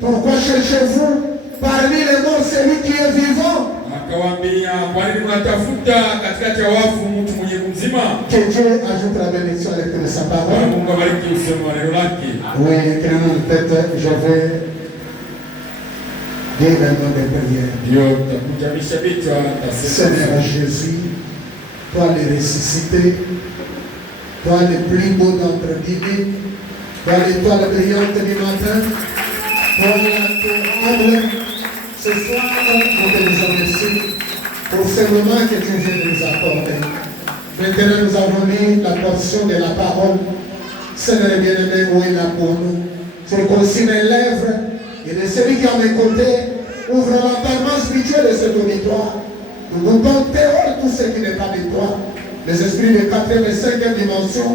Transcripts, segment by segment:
Pourquoi cherchez-vous parmi les morts celui qui est vivant? Que Dieu ajoute la bénédiction à l'écoute de sa parole. Oui, écrivons peut-être, je vais dire le nom de prière. Seigneur Jésus, toi le ressuscité, toi le plus beau d'entre divins, toi l'étoile brillante du matin, toi la humble. Ce soir, nous te remercions pour ce moment que tu viens de nous accorder. Maintenant, nous avons mis la portion de la parole. Seigneur bien-aimé, où est là pour nous? Tu reconcis mes lèvres et de celui qui a mes côtés, ouvre l'entendement spirituel de cet auditoire. Nous goûtons dehors tout ce qui n'est pas de toi. Les esprits de 4e et 5e dimension,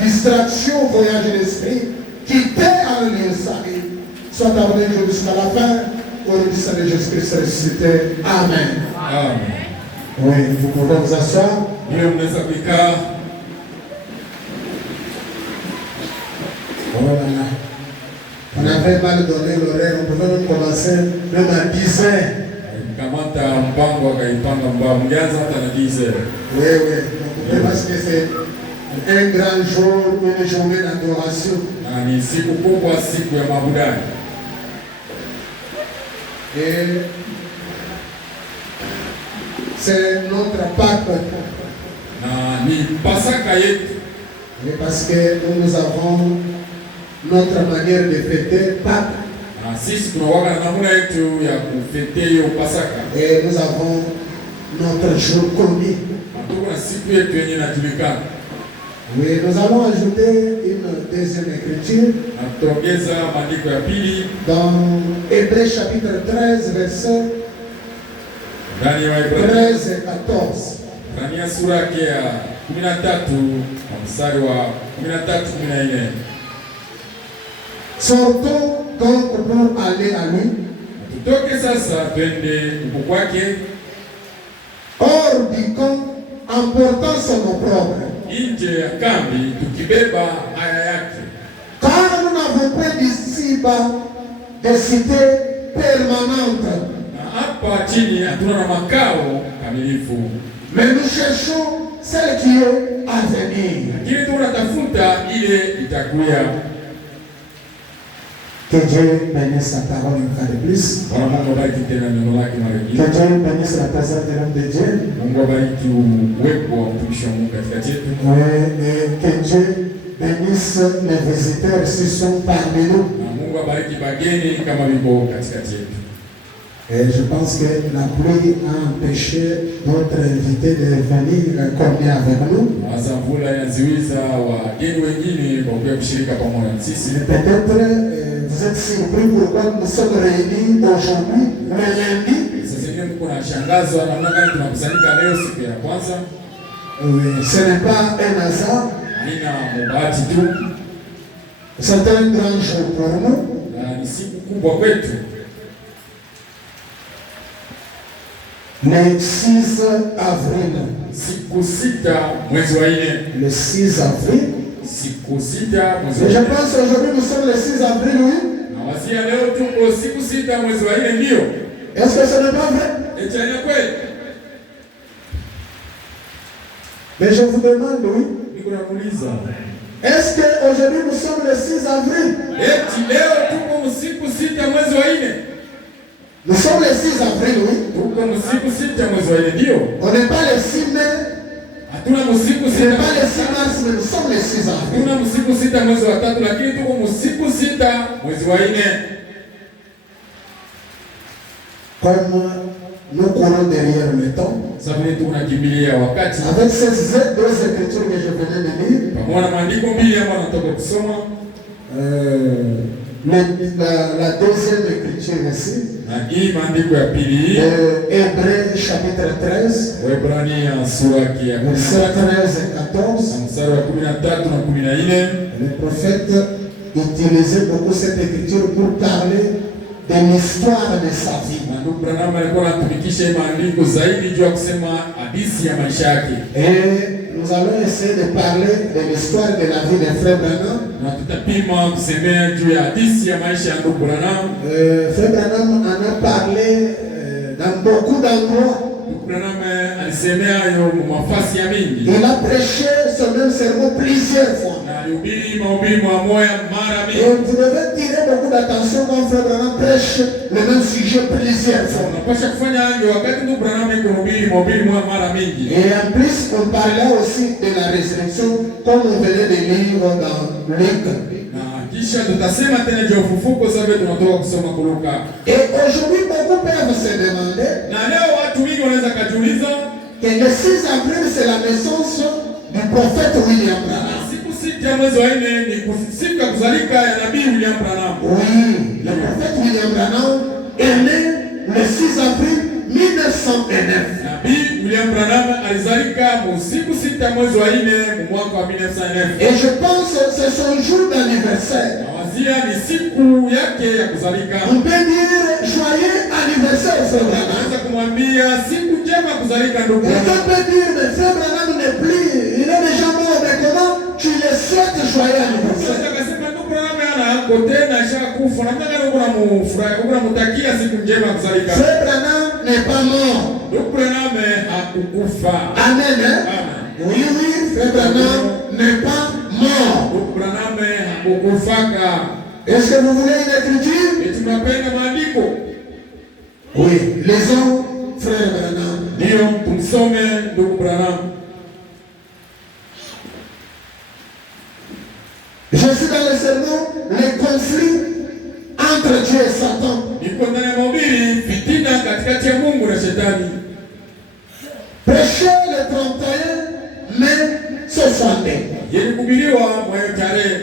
distraction, voyage de l'esprit, quitter à lieu salut. Soit abonné jusqu'à la fin. Au nom du Seigneur Jésus-Christ ressuscité. Amen. Amen. Oui, vous pouvez vous asseoir. Voilà. On avait mal donné l'horaire, on pouvait même commencer même à 10 heures. Oui, oui. Parce que c'est un grand jour, une journée d'adoration. Et c'est notre Pâques. Mais parce que nous avons notre manière de fêter Pâques. Et nous avons notre jour connu. Oui, nous allons ajouter une deuxième écriture dans Hébreux chapitre 13, versets 13 et 14. Sortons donc pour aller à lui. Hors du camp, emportant son opprobre. Car nous n'avons pas d'ici-bas de cité permanente. Mais nous cherchons celle qui est à venir. Que Dieu bénisse sa parole une fois de plus. Que Dieu bénisse la présence de l'homme de Dieu. Et que Dieu bénisse les visiteurs qui sont parmi nous. Et je pense que la pluie a empêché notre invité de venir communier avec nous. Et peut-être vous êtes surpris pourquoi nous sommes réunis aujourd'hui, le lundi. Ce n'est pas un hasard. C'est un grand jour pour nous. Le 6 avril. Le 6 avril. Et je pense aujourd'hui nous sommes le 6 avril, oui. Est-ce que ce n'est pas vrai? Mais je vous demande, oui. Est-ce qu'aujourd'hui nous sommes le 6 avril? Nous sommes le 6 avril, oui. On n'est pas le 6 mai. Ce n'est pas le 6 mars, mais nous sommes le 6 avril. Comme nous courons derrière le temps, avec ces deux écritures que je venais de lire, la deuxième écriture ici, Hébreux chapitre 13, verset 13 et 14, le prophète utilisait beaucoup cette écriture pour parler de l'histoire de sa vie. Ndugu Branham alikuwa anatumikisha maandiko zaidi juu ya kusema hadithi ya maisha yake. Et nous allons essayer de parler de l'histoire de la vie de Frère Branham. Na tutapima kusemea juu ya hadithi ya maisha ya ndugu Branham. Frère Branham en a parlé dans beaucoup d'endroits. Ndugu Branham alisemea hayo mafasi ya mingi. Il a prêché ce même sermon plusieurs fois. Na alihubiri mahubiri moja mara mingi. Et vous devez tirer beaucoup d'attention quand Frère Branham prêche le même sujet plusieurs fois. Unapaswa kufanya hivyo wakati ndugu Branham anahubiri mahubiri moja mara mingi. Et en plus, on parlait aussi de la résurrection comme on venait de lire dans Luc. Na kisha tutasema tena juu ya ufufuko sababu tunatoka kusoma Luka. Et aujourd'hui, beaucoup peuvent se demander Na leo watu wengi wanaweza kujiuliza que le 6 avril, c'est la naissance du prophète William Branham. siku 6 mwezi wa 4 ni siku ya kuzalika ya nabii William Branham. Oui, le prophète William Branham est né le 6 avril 1909. Nabii William Branham alizalika siku 6 mwezi wa 4 mwaka wa 1909. Et je pense que c'est son jour d'anniversaire. Nawazia ni siku yake ya kuzalika. On peut dire joyeux anniversaire, Frère Branham. Naweza kumwambia siku njema kuzalika ndugu. Et on peut dire, mais Frère Branham n'est plus, il est déjà mort, mais comment tu le souhaites joyeux anniversaire? Akasema ndugu Branham hako tena ashakufa. Nataka unamtakia siku njema kuzalika. Frère Branham n'est pas mort. Ndugu Branham hakukufa. Amen, hein? Amen. Oui, oui, Frère Branham n'est pas mort. Ndugu Branham hakukufaka. Est-ce que vous voulez une écriture? Tunapenda maandiko. Oui, lisons Frère Branham. Ndio tumsome ndugu Branham. Je suis dans le sermon, les conflits entre Dieu et Satan. Niko ndani ya mahubiri fitina katikati ya Mungu na Shetani. Prêché le 31 mai 60. Yalihubiriwa mwayo tarehe.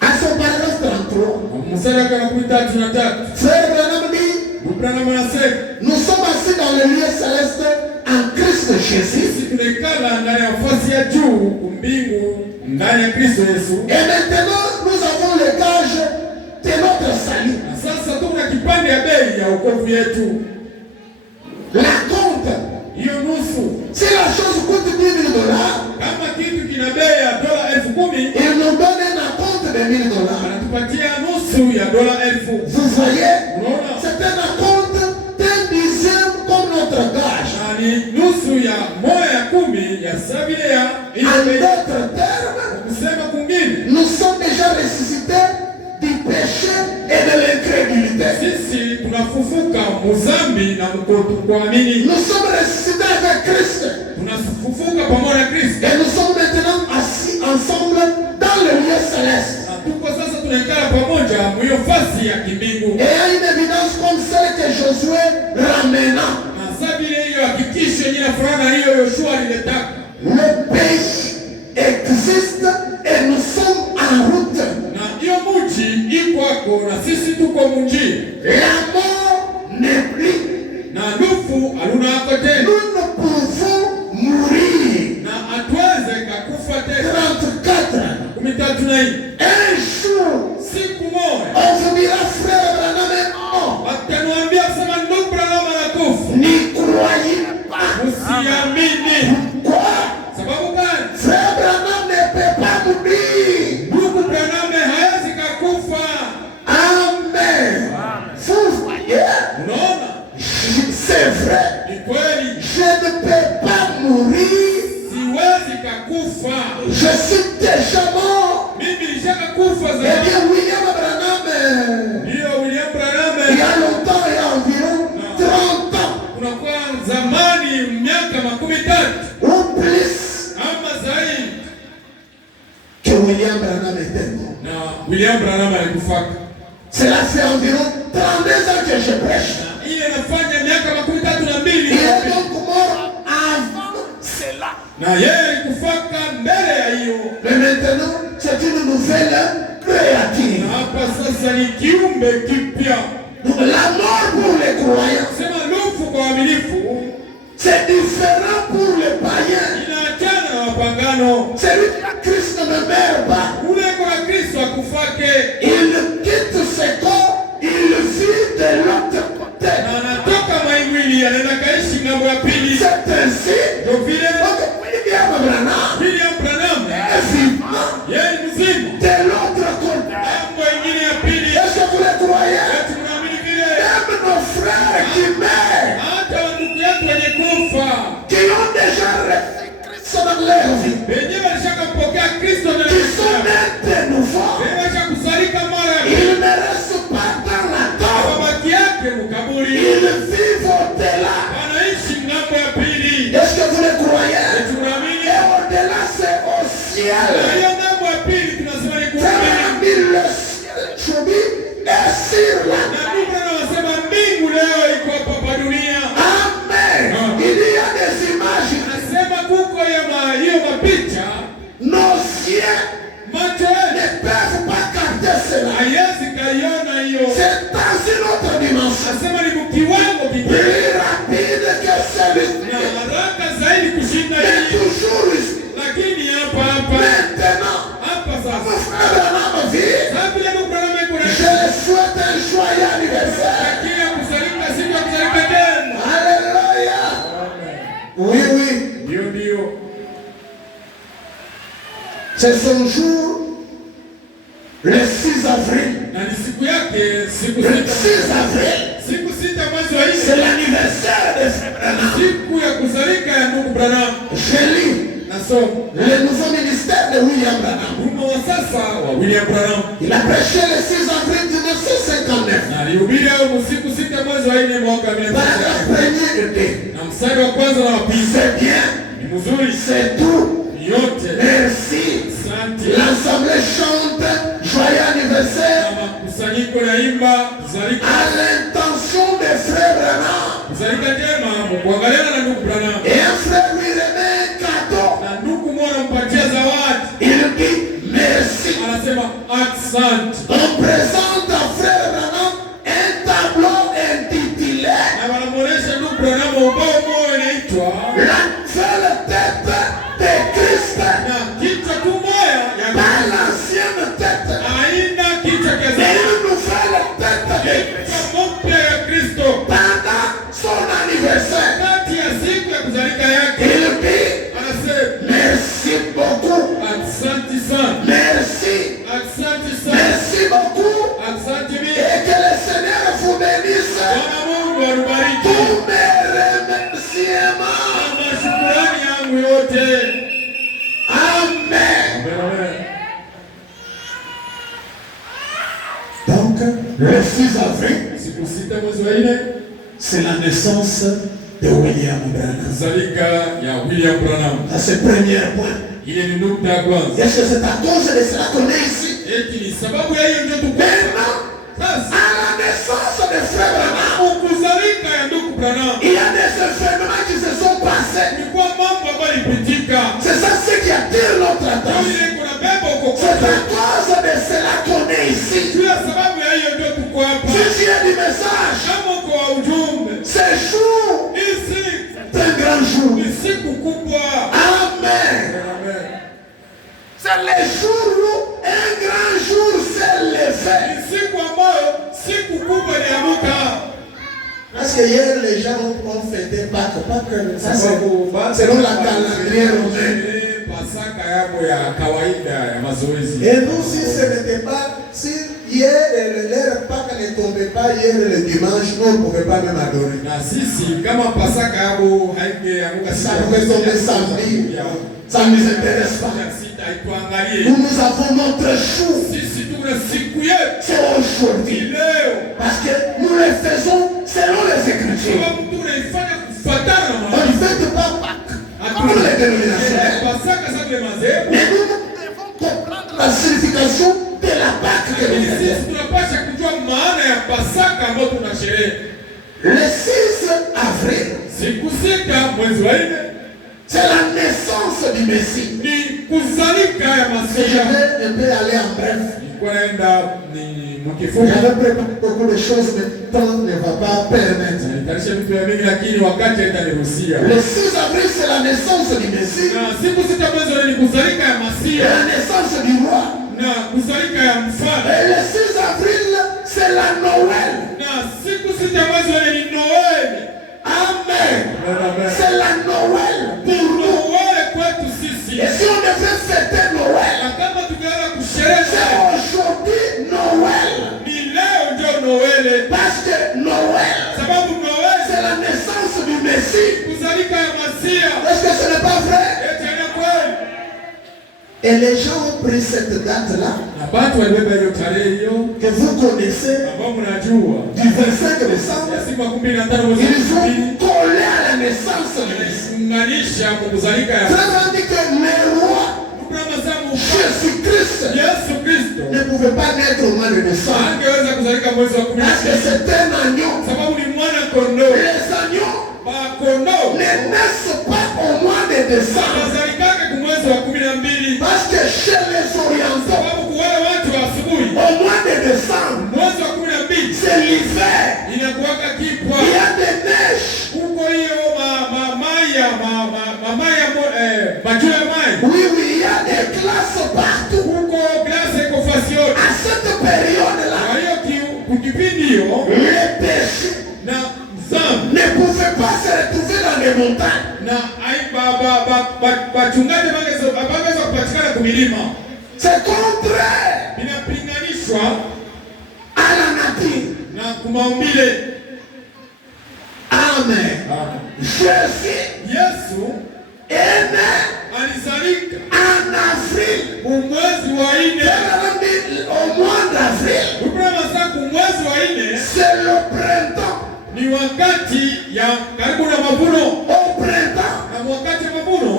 À son paragraphe 33. Mstari wa 13. Frère Branham dit, Ndugu Branham anasema nous sommes assis dans le lieu céleste en Christ Jésus. sisi tunakala ndani ya nafasi ya juu mbingu ndani ya Kristo Yesu. Et maintenant, nous avons le gage de notre salut. Na sasa tuna kipande ya bei ya wokovu yetu. La compte. Hiyo nusu. Si la chose coûte $10,000, Kama kitu kina bei ya $10,000, il nous donne un compte de $1,000. anatupatia nusu ya $1,000. Vous voyez, Unaona? c'est un compte d'un dixième comme notre gage. Ni nusu ya moja ya 10 ya sabile ya En d'autres termes, kusema kwingine. nous sommes déjà ressuscités du péché et de l'incrédulité. Sisi tunafufuka muzambi na kuamini. Nous sommes ressuscités avec Christ. Tunafufuka pamoja na Kristo. Et nous sommes maintenant assis ensemble dans le lieu céleste. Na tuko sasa tunakaa pamoja mwiyo fasi ya kimbingu. Et il y a une évidence comme celle que Josué ramena. Na sabile hiyo hakikisho yenye furana hiyo Yoshua aliletaka. Le pays existe et nous sommes en route. Na hiyo mji iko hapo na sisi tuko mji. La mort n'est plus. Na nufu aluna hako tena. Nous ne pouvons mourir. Na atuweze kakufa tena. 34. 13. Un jour, Siku moja. on vous dira, Frère Branham est mort. Atanuambia sema ndugu Branham anakufa. N'y croyez pas. Usiamini. Quoi? Sababu gani? Frère Branham ne peut pas mourir. Ndugu Branham hawezi kakufa. Amen. Vous voyez? Unaona? C'est vrai. Ni kweli. Je ne peux pas mourir. Siwezi kakufa. Je suis déjà mort. Mimi nishakakufa Eh zaidi. bien, William Branham, Ndio William Branham. il y a longtemps, il y a environ 30 ans Kunakuwa zamani miaka 13 ou plus ama zaidi. que William Branham était mort. Na William Branham alikufaka. Cela fait environ 32 ans que je prêche. Ile inafanya miaka 32. Il est donc mort avant cela. Na yeye alikufaka mbele ya hiyo. Mais maintenant, c'est une nouvelle créature. Na hapa sasa ni kiumbe kipya. Donc, la mort pour les croyants, Sema nufu kwa waaminifu. c'est différent pour les païens. Inaachana na wapangano. Celui qui a Christ ne meurt pas. Ule kwa Kristo akufake. Il quitte ce corps, il vit est ainsi. Donc, William Branham est vivant de l'autre côté. Est-ce que vous le croyez? Même nos frères qui meurent, qui ont déjà reçu Christ dans leur vie, qui sont nés de nouveau, ils ne restent pas dans la tombe, ils vivent au-delà. Est-ce que vous le croyez? Et au-delà, c'est au ciel. Le ciel est sur la terre. Amen. Il y a des images. Nos yeux ne peuvent pas capter cela. C'est dans une autre dimension. Plus rapide que celui-ci. Mais toujours ici. Maintenant, mon frère Branham vit. Je souhaite un joyeux anniversaire. Alléluia. Oui. C'est son jour, le 6 avril. Le 6 avril, c'est l'anniversaire de Frère Branham. Je lis le nouveau ministère de William Branham. Il a prêché le 6 avril 1959. Paragraphe premier de D. C'est bien, c'est tout. Merci. L'assemblée chante joyeux anniversaire à l'intention des frères Branham. Et un frère lui remet un cadeau. Il dit merci. On présente à frère Branham un tableau intitulé La seule tête de Christ. Pas l'ancienne tête, mais une nouvelle tête de Christ. Pendant son anniversaire, il dit merci beaucoup. Merci beaucoup. Et que le Seigneur vous bénisse. Tous mes remerciements. Amen. Donc, le 6 avril, c'est la naissance de William Branham. Ça, c'est le premier point. Est-ce que c'est à cause de cela qu'on est ici? Maintenant, à la naissance de frère Branham, il y a des événements qui se sont passés. C'est ça ce qui attire notre attention. C'est à cause de cela qu'on est ici. Si tu as du message, c'est jour, c'est un grand jour. Amen. C'est le jour où un grand jour s'est levé. Parce que hier les gens ont fêté Pâques. Ça c'est selon la calendrier romain. Et nous, si ce n'était pas, si hier leur Pâques ne tombait pas hier le dimanche, nous ne pouvions pas même adorer. Ça pouvait tomber samedi. Ça ne nous intéresse pas. Nous avons notre jour. C'est aujourd'hui. Parce que nous le faisons selon les Écritures. On ne fait pas Pâques pour les dénominations. Mais nous devons comprendre la signification de la Pâques que nous faisons. Le 6 avril, c'est la naissance du Messie. Et je vais un peu aller en bref. J'avais préparé beaucoup de choses, mais le temps ne va pas permettre. Le 6 avril, c'est la naissance du Messie. La naissance du roi. Et le 6 avril, c'est la Noël. Amen. C'est la Noël. Parce que Noël, sababu Noel c'est la naissance du Messie. kuzalika ya Masia. Est-ce que ce n'est pas vrai? Eti ni kweli. Et les gens ont pris cette date-là, Na watu walibeba hiyo tarehe hiyo que vous connaissez, ambao mnajua du 25 décembre, ya siku ya 15 mwezi wa ils ont 12 collé à la naissance du Messie. kuunganisha kuzalika ya Ça veut dire que le roi Jésus-Christ Yesu Kristo ne pouvait pas naître au mois de décembre. angeweza kuzalika mwezi wa Parce que 16 c'est un agneau. sababu ni mwana kondoo. Les agneaux Ba kondoo ne naissent pas au mois de décembre. wazalikake ku mwezi wa 12 Parce que chez les orientaux, sababu kwa wale watu wa asubuhi au mois de décembre, mwezi wa 12 c'est l'hiver. inakuwaka kipwa. Il y a des neiges. Huko hiyo majua ya mai. Oui, il y a des glaces partout. Huko glase iko fasioni. À cette période-là, Kwa hiyo kipindi hiyo les péchés na zambi ne pouvaient pas se retrouver dans les montagnes. na bachungaji bangeweza kupatikana kumilima. C'est contraire Inapinganishwa à la nature. na kumaumbile. Amen. Jésus Yesu est né alizalika en avril. mwezi wa 4. Au mois d'avril, Mwezi wa 4 c'est le printemps. ni wakati ya karibu na mavuno. Au printemps, Na wakati ya mavuno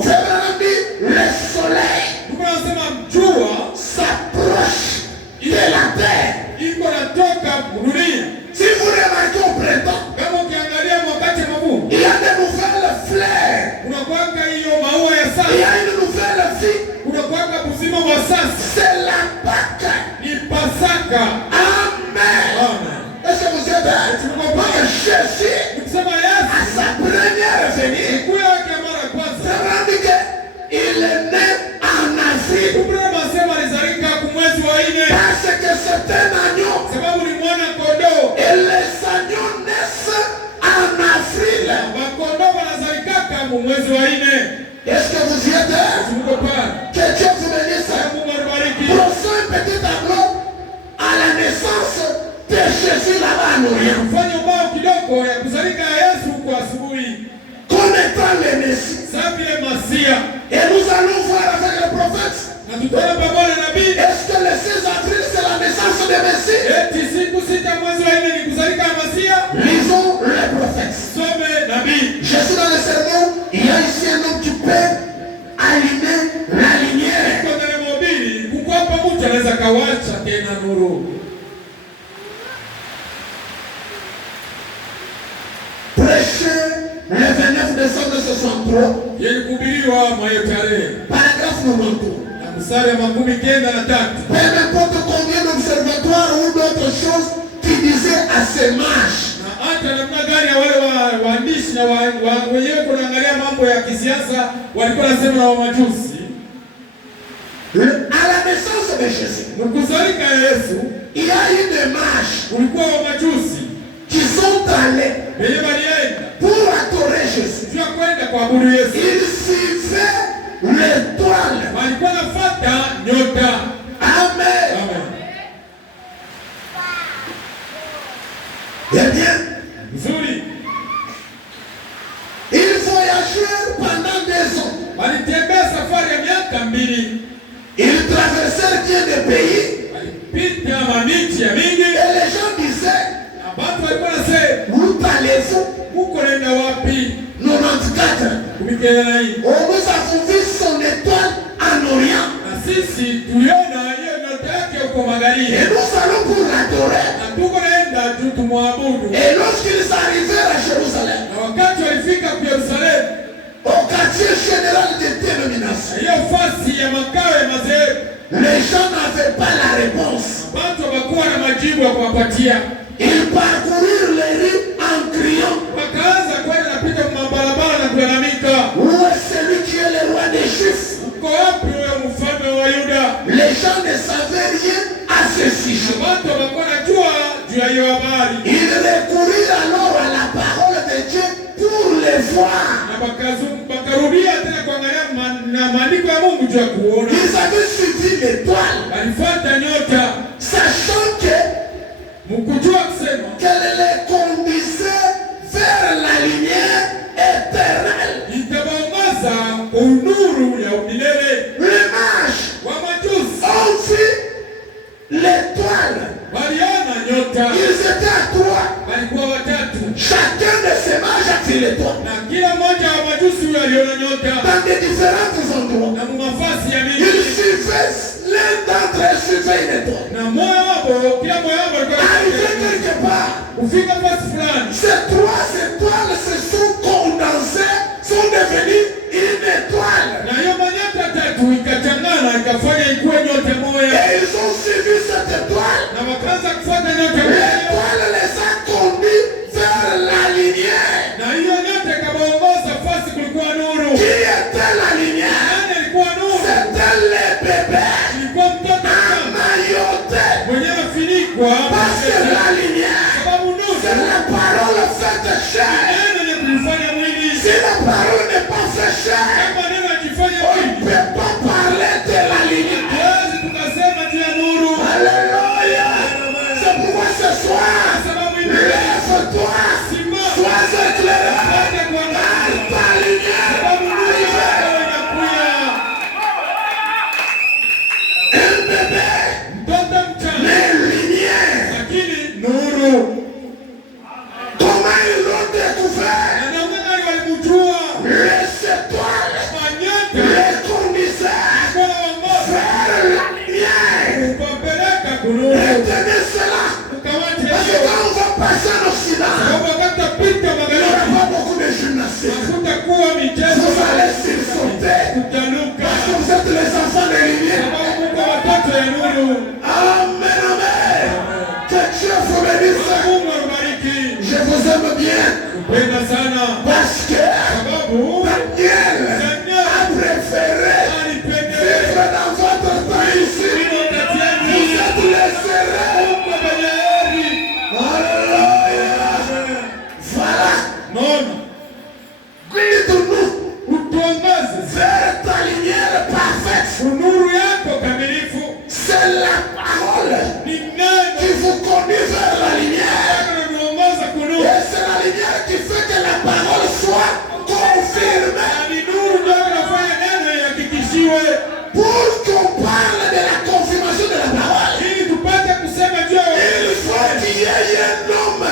le soleil tunasema jua s'approche de la terre. iko natoka dunia. Si vous remarquez au printemps, Kama ukiangalia wakati ya mavuno il y a de nouvelles fleurs. unakuwaka hiyo maua ya Il y sasa, a une nouvelle vie. unakuwaka buzima wa sasa, C'est la Pâque. ni Pasaka. Amen. Amen. Est-ce que vous êtes là? Parce que Jésus, Ukisema à Yesu sa première venue, kuya yake mara ya kwanza, ça veut dire qu'il est né en avril. Biblia inasema alizalika ku mwezi wa 4 Parce que c'est un agneau. sababu ni mwana kondoo. Et les agneaux naissent en avril. Makondoo wanazalikaka mu mwezi wa 4. Est-ce que vous y êtes là? Tuko pale. Que Dieu vous bénisse. Mungu abariki. Brossons un petit tableau à la naissance de Jésus là-bas à Orient. Fanya ubao kidogo ya kuzalika ya Yesu kwa asubuhi. Comme étant le Messie. Sasa vile Masia. Et nous allons voir avec le prophète. Na tutaona pamoja na nabii. Est-ce que le 6 avril c'est la naissance de Messie? Eti siku 6 mwezi wa 4 ni kuzalika ya Masia. Lisons le prophète. Some nabii. Je suis dans le sermon. Il y a ici un homme qui peut allumer la lumière. Kwa ndani mhubiri, kuko hapa mtu anaweza kawacha tena nuru. Prêché le 29 décembre 63. Yeye kuhubiriwa mwayo tarehe. Paragraphe 92. Na mstari wa 93. Peu importe combien d'observatoires ou d'autres choses qui disaient à ces marches. Na hata namna gani ya wale waandishi na wenyewe kunaangalia mambo ya kisiasa walikuwa nasema na wamajusi. À la naissance de Jésus, Mkuzalika ya Yesu il y a eu des marches ulikuwa wamajusi qui sont allés wenye walienda pour adorer Jésus. sio kwenda kuabudu Yesu. Ils suivaient l'étoile. Walikuwa nafuata nyota. Amen. Amen. Eh bien, Nzuri. ils voyagèrent pendant 2 ans. Walitembea safari ya miaka 2. Ils traversèrent bien des pays. Walipita mamiti ya mingi. Et les gens disaient, Na watu walikuwa nasema, où allez-vous? huko nenda wapi? 94. Kumikela na hii. Nous avons vu son étoile en Orient. Na sisi tuliona hiyo nyota yake huko magharibi. Et nous allons pour l'adorer. Na tuko naenda tu tumwabudu. Et lorsqu'ils arrivèrent à Jérusalem, Na wakati walifika kwa Yerusalemu, au quartier général de dénomination, hiyo fasi ya makao ya madhehebu, les gens n'avaient pas la réponse. watu hawakuwa na majibu ya kuwapatia. Ils parcoururent les rues en criant, Wakaanza kwenda napita mabarabara na kulalamika, où est celui qui est le roi des Juifs? uko wapi huyo mfalme wa Yuda? Les gens ne savaient rien à ce sujet. Watu hawakuwa najua juu ya hiyo habari. Ils recoururent alors à la parole de Dieu pour les voir. Na bakarudia tena kuangalia na maandiko ya Mungu juu ya kuona. Ils avaient suivi l'étoile, Walifuata nyota sachant que mkujua kusema que na kila mmoja wa majusi huyo aliona nyota dans des différents endroits. na mafasi ya Ils miji, suivaient, l'un d'entre eux suivait une étoile. na moyo wapo, kila moyo wapo alikuwa Arrivé quelque part, ufika fasi fulani, ces trois étoiles se sont condensées, sont devenues une étoile. na hiyo manyota tatu ikachangana ikafanya ikuwe nyota moja, Et ils ont suivi cette étoile. na wakaanza kufuata nyota moja, L'étoile les a conduits vers la lumière. na hiyo nyota ikawaongoza fasi kulikuwa nuru. Qui était la lumière? Nani alikuwa nuru? C'était les bébés Ilikuwa mtoto emmaillotés. mwenye amefunikwa, Parce que la lumière, sababu nuru c'est la parole faite chair. neno ni kuifanya mwili. Si la parole n'est pas faite chair, Kama neno akifanya on ne mwili, peut pas parler de la lumière. hawezi tukasema juu ya nuru. Alléluia. C'est pourquoi ce soir, Sababu lève-toi, sois éclairé par ta lumière. Un bébé, mais lumière. Comment ils l'ont découvert? Les étoiles les conduisaient vers la lumière. Retenez cela. Parce que quand on va passer en Occident, il n'y aura pas beaucoup de gymnastique. Vous allez sursauter. Parce que vous êtes les enfants de lumière. Amen, amen. Que Dieu vous bénisse. Je vous aime bien. Parce que Daniel a préféré vivre dans votre temps ici. Vous êtes les serrés. Alléluia. Voilà. Guide-nous vers ta lumière parfaite. C'est la parole qui vous conduit vers la lumière. Et c'est la lumière qui fait que la parole soit confirmée. Pour qu'on parle de la confirmation de la parole, il faut qu'il y ait un homme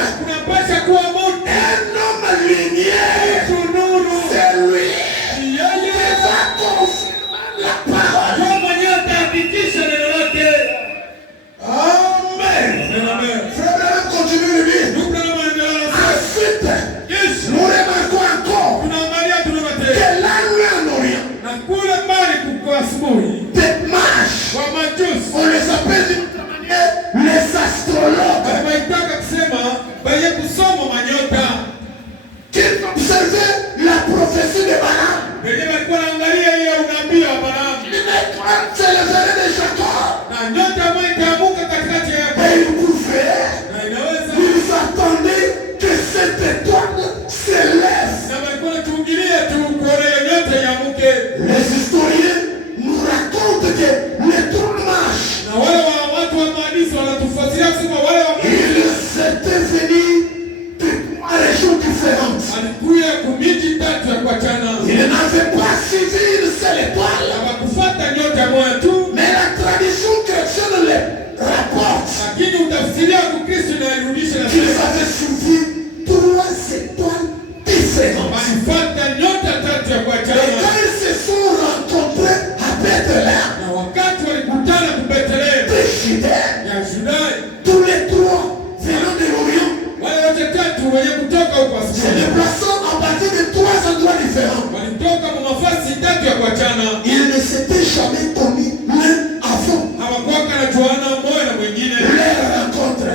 lumière. C'est lui qui va confirmer la parole. Amen. Frère Branham continue de dire. Ensuite, nous remarquons encore que la nuit en Orient, des mages, on les appelle d'une autre manière les astrologues, qui observaient la prophétie de Balaam. Une étoile s'élèverait de Jacob. Et ils pouvaient, ils attendaient que cette étoile s'élève. Les historiens nous racontent que les trois mages, ils étaient venus de trois régions différentes. Ils n'avaient pas suivi une seule étoile. Mais la tradition chrétienne les rapporte qu'ils avaient suivi trois étoiles différentes. Et quand ils se sont rencontrés à Bethléem, de Judée, tous les trois venant de l'Orient, se déplaçant à partir de trois endroits différents. Ils ne s'étaient jamais connus l'un avant leur rencontre.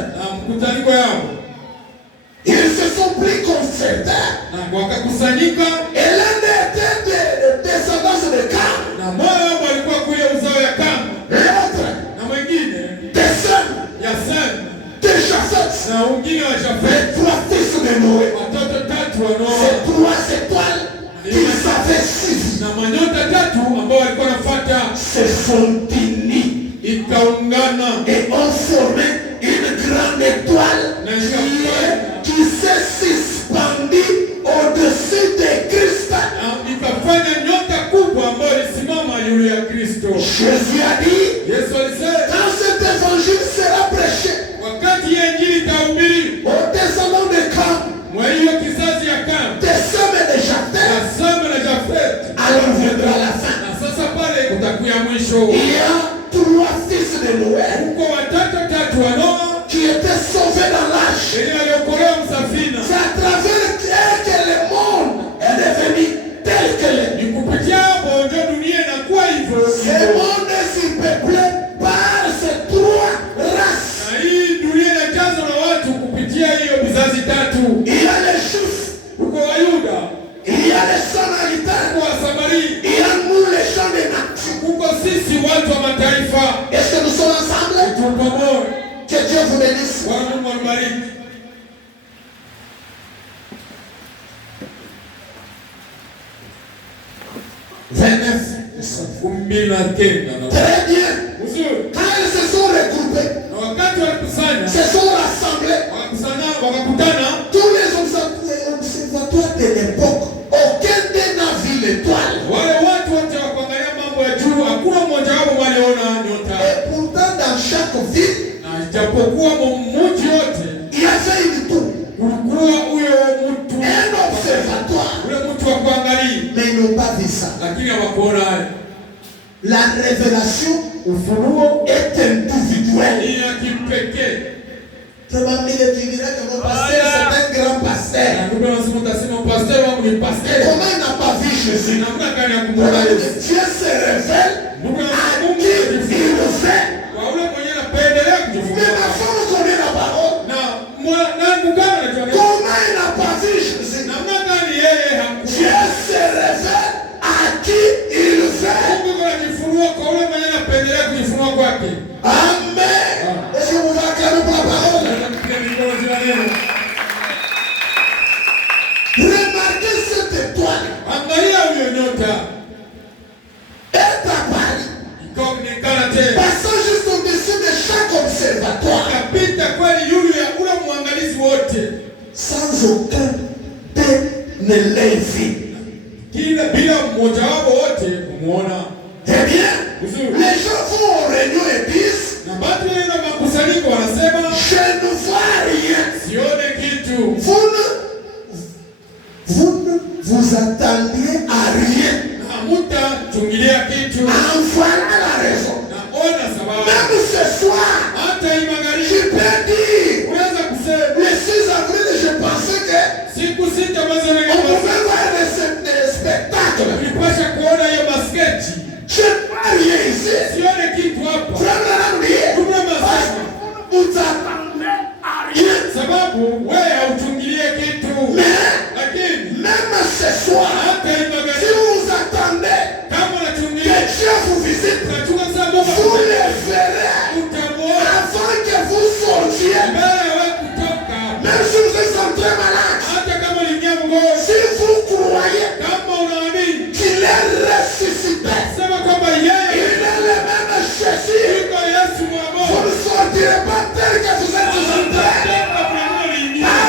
Ils se sont pris concertés. Et l'un était de descendance de Cam. L'autre des Sem, de Japhet. Les trois fils de Noé. Ces trois étoiles qu'ils avaient suivies se sont unis et ont formé une grande étoile qui s'est suspendue au-dessus de Christ. Jésus a dit, quand cet évangile sera prêché aux descendants de Cam, des Sem et mwisho. Il y a 3 fils de Noël Huko watoto 3 wa Noa qui étaient sauvés dans l'arche. wenye waliokolewa msafina. C'est à travers eux que le monde est devenu tel que l'est. Ni kupitia hapo ndio dunia inakuwa hivyo. Ce monde est surpeuplé par ces 3 races. Na hii dunia inajazwa na watu kupitia hiyo vizazi 3. Il y a les Juifs, Huko Wayuda, il y a les Samaritains, huko Wasamaria, il y a nous les gens des nations. huko sisi watu wa mataifa. Est-ce que nous sommes ensemble? Tupo pamoja. Que Dieu vous bénisse. Bwana Mungu awabariki. Très bien. Quand ils se sont regroupés, se sont rassemblés, tous les observateurs de l'époque, aucun d'eux n'a vu l'étoile. Et pourtant, dans chaque ville, il y avait une tour, un observatoire. Mais ils n'ont pas vu ça. La révélation est individuelle. Tu dirais que mon pasteur c'est un grand pasteur. Comment il n'a pas vu Jésus? Dieu se révèle à qui il le fait. Mais ma femme connaît la parole. Comment il n'a pas vu Jésus? Dieu se révèle à qui il le fait. Amen. Est-ce que vous acclamez pour la parole? Remarquez cette étoile. Est apparue. Passant juste au-dessus de chaque observatoire. Sans aucun d'eux ne l'ait vu. Eh bien, les gens vont aux réunions et disent, je ne vois rien. Vous ne vous attendiez à rien. En voilà la raison. Même ce soir, tu peux dire, le 6 avril, je pensais que on pouvait voir des spectacles. Je ne vois rien ici. Frère Branham dit, vous attendez à rien. Mais même ce soir, si vous attendez que Dieu vous visite, vous le verrez avant que vous sortiez. Même si vous êtes très malade, si vous croyez qu'il est ressuscité, il est le même Jésus, vous ne sortirez pas tel que vous êtes entré. Par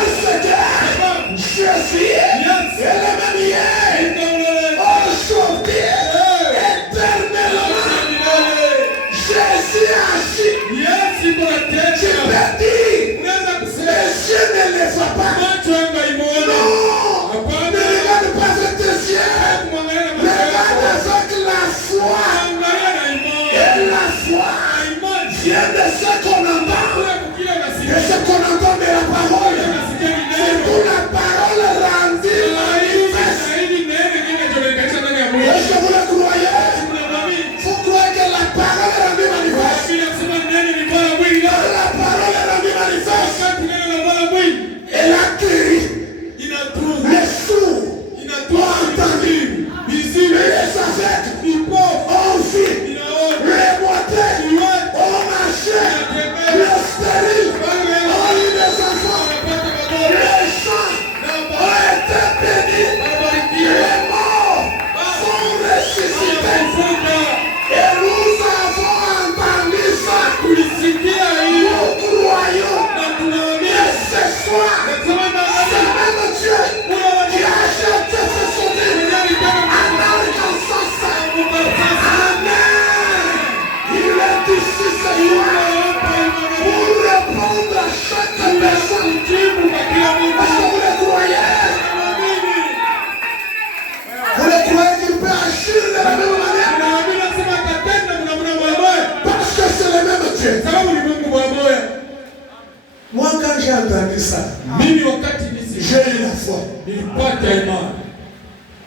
Mimi wakati j'ai eu la foi. nilipata imani.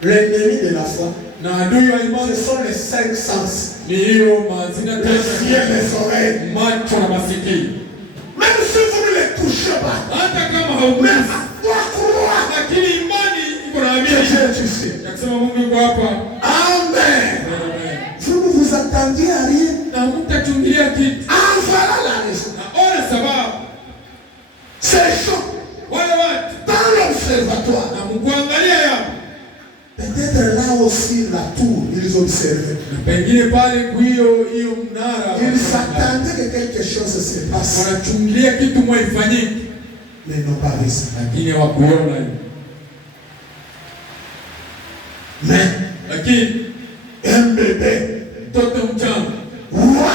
L'ennemi de la foi, Na adui wa imani ce sont les 5 sens. ni hiyo mazina Les yeux, les oreilles. macho na masikio. Même si vous ne les touchez pas, Hata kama mais haugusi, à toi croire lakini imani iko na que amini. Dieu est ici. Ya kusema Mungu yuko hapa. Amen. Amen. Vous ne vous attendiez à rien. Na mtachungilia kitu. Ah, voilà la raison. Naona sababu Ces gens, wale watu dans l'observatoire, na mkuangalia yapo. peut-être là aussi la tour, ils observaient. Pengine pale hiyo mnara Ils s'attendaient que quelque chose se passe, wanachungilia kitu mwa ifanyike, mais ils n'ont pas vu ça. lakini hawakuona hiyo. Mais Lakini un bébé, mtoto mchanga roi,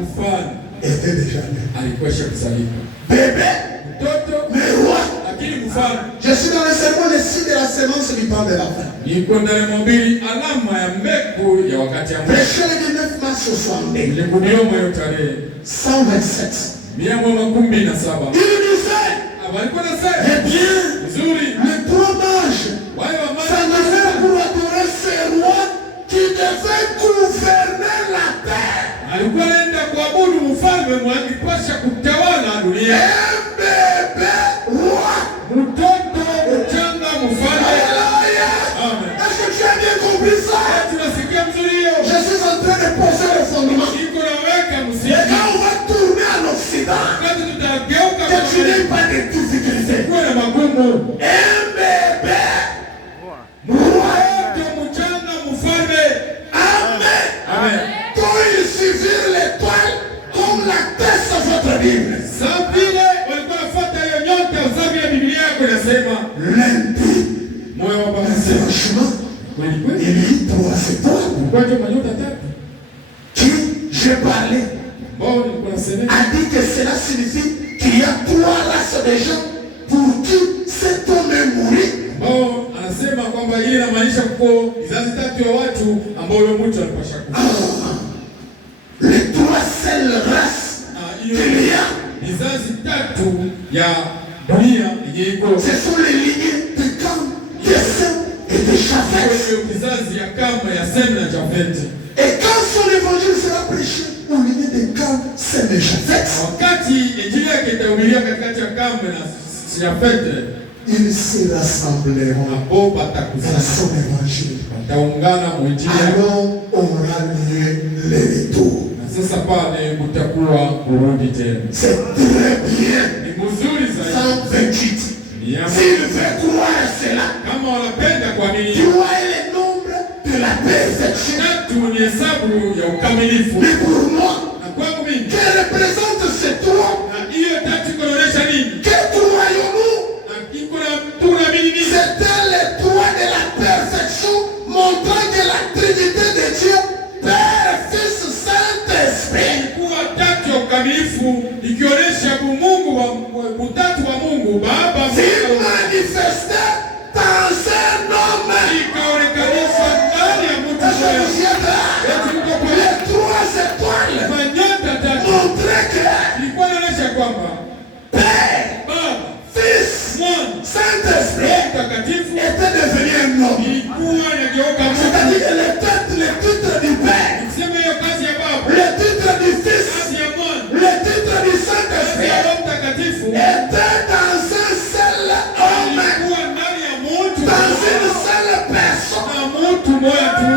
mfano était déjà né. alikuwa shakusalika. Bébé, Mtoto mais roi. lakini mfano. Je suis dans le sermon, le signe de la semence du temps de la fin. Niko ndani mobili alama ya mbegu ya wakati ya mwisho. Prêché le 19 mars au soir. Nilikudioma hiyo tarehe 127. 117. Il disait, Walikuwa na sema eh bien, nzuri les trois mages wale wa s'en allaient pour adorer ces rois qui devaient gouverner la terre. alikuwa anaenda kuabudu mfalme mwangipasha kutawala dunia. Un bébé roi. Mtoto mchanga mfalme. Alléluia. Amen. Est-ce que tu as bien compris ça? Tunasikia mzuri hiyo. Je suis en train de poser le fondement. Iko naweka Et msingi. quand on va tourner en Occident, Wakati tutageuka que tu kwa n'aies pas de difficulté. kuwe na magumu. Un bébé Mtoto mchanga mfalme. Amen. Amen. Quand ils suivirent l'étoile comme la tête sur votre Bible. Saa vile walikuwa nafuata hiyo nyota za vile Biblia yako inasema. Lundi, Moyo wa baba franchement, kweli kweli. il y a eu 3 étoiles. Kwa hiyo manyota tatu. Qui, j'ai parlé, Bon, nilikuwa nasema a dit que cela signifie qu'il y a 3 races de gens pour qui cet homme est mouru. Bon, anasema kwamba hii inamaanisha kuko vizazi tatu ya watu ambao yule mtu alipasha kufa. Les 3 seules races Hiyo qu'il y a, vizazi tatu ya dunia yenye iko ce sont les lignées de Cam, de Sem et de Japheth. hiyo vizazi ya Kama, ya Sem na Jafeti. Et quand son évangile sera prêché aux lignées de Cam, Sem et Japheth, Wakati injili yake itahubiriwa katikati ya Kama na Jafeti, ils se rassembleront hapo dans patakusanyika, son évangile. wataungana mwinjili yake. Alors aura lieu le retour. Na sasa pale kutakuwa kurudi tena. C'est très bien. Ni mzuri zaidi. 128. S'il veut croire cela, Kama wanapenda kuamini 3 est le nombre de la perfection. tatu ni hesabu ya ukamilifu. Mais pour moi, Na kwangu mimi, que représente ces 3? na hiyo tatu inaonyesha nini? Que croyons-nous? Na iko na tunaamini nini? C'était les 3 de la perfection, montrant que la Trinité de Dieu, Père, Fils, Saint-Esprit, Ilikuwa tatu ya ukamilifu ikionyesha utatu wa Mungu Baba s'il manifestait dans un homme. ikaonekanisha ndani ya mtu Est-ce que mmoja. vous y êtes là? Eti mko kwa Les 3 étoiles manyota tatu montraient que ilikuwa inaonyesha kwamba Père, Baba, Fils, Mwana, Saint-Esprit Roho Mtakatifu était devenu un homme. ilikuwa inageuka mtu. C'est-à-dire que le titre du Père, Sema hiyo kazi ya Baba, le titre du Fils, kazi ya Mwana, le titre du kazi ya Saint-Esprit Roho Mtakatifu était dans un seul homme, ilikuwa ndani ya mtu dans une seule personne. na mtu mmoja tu,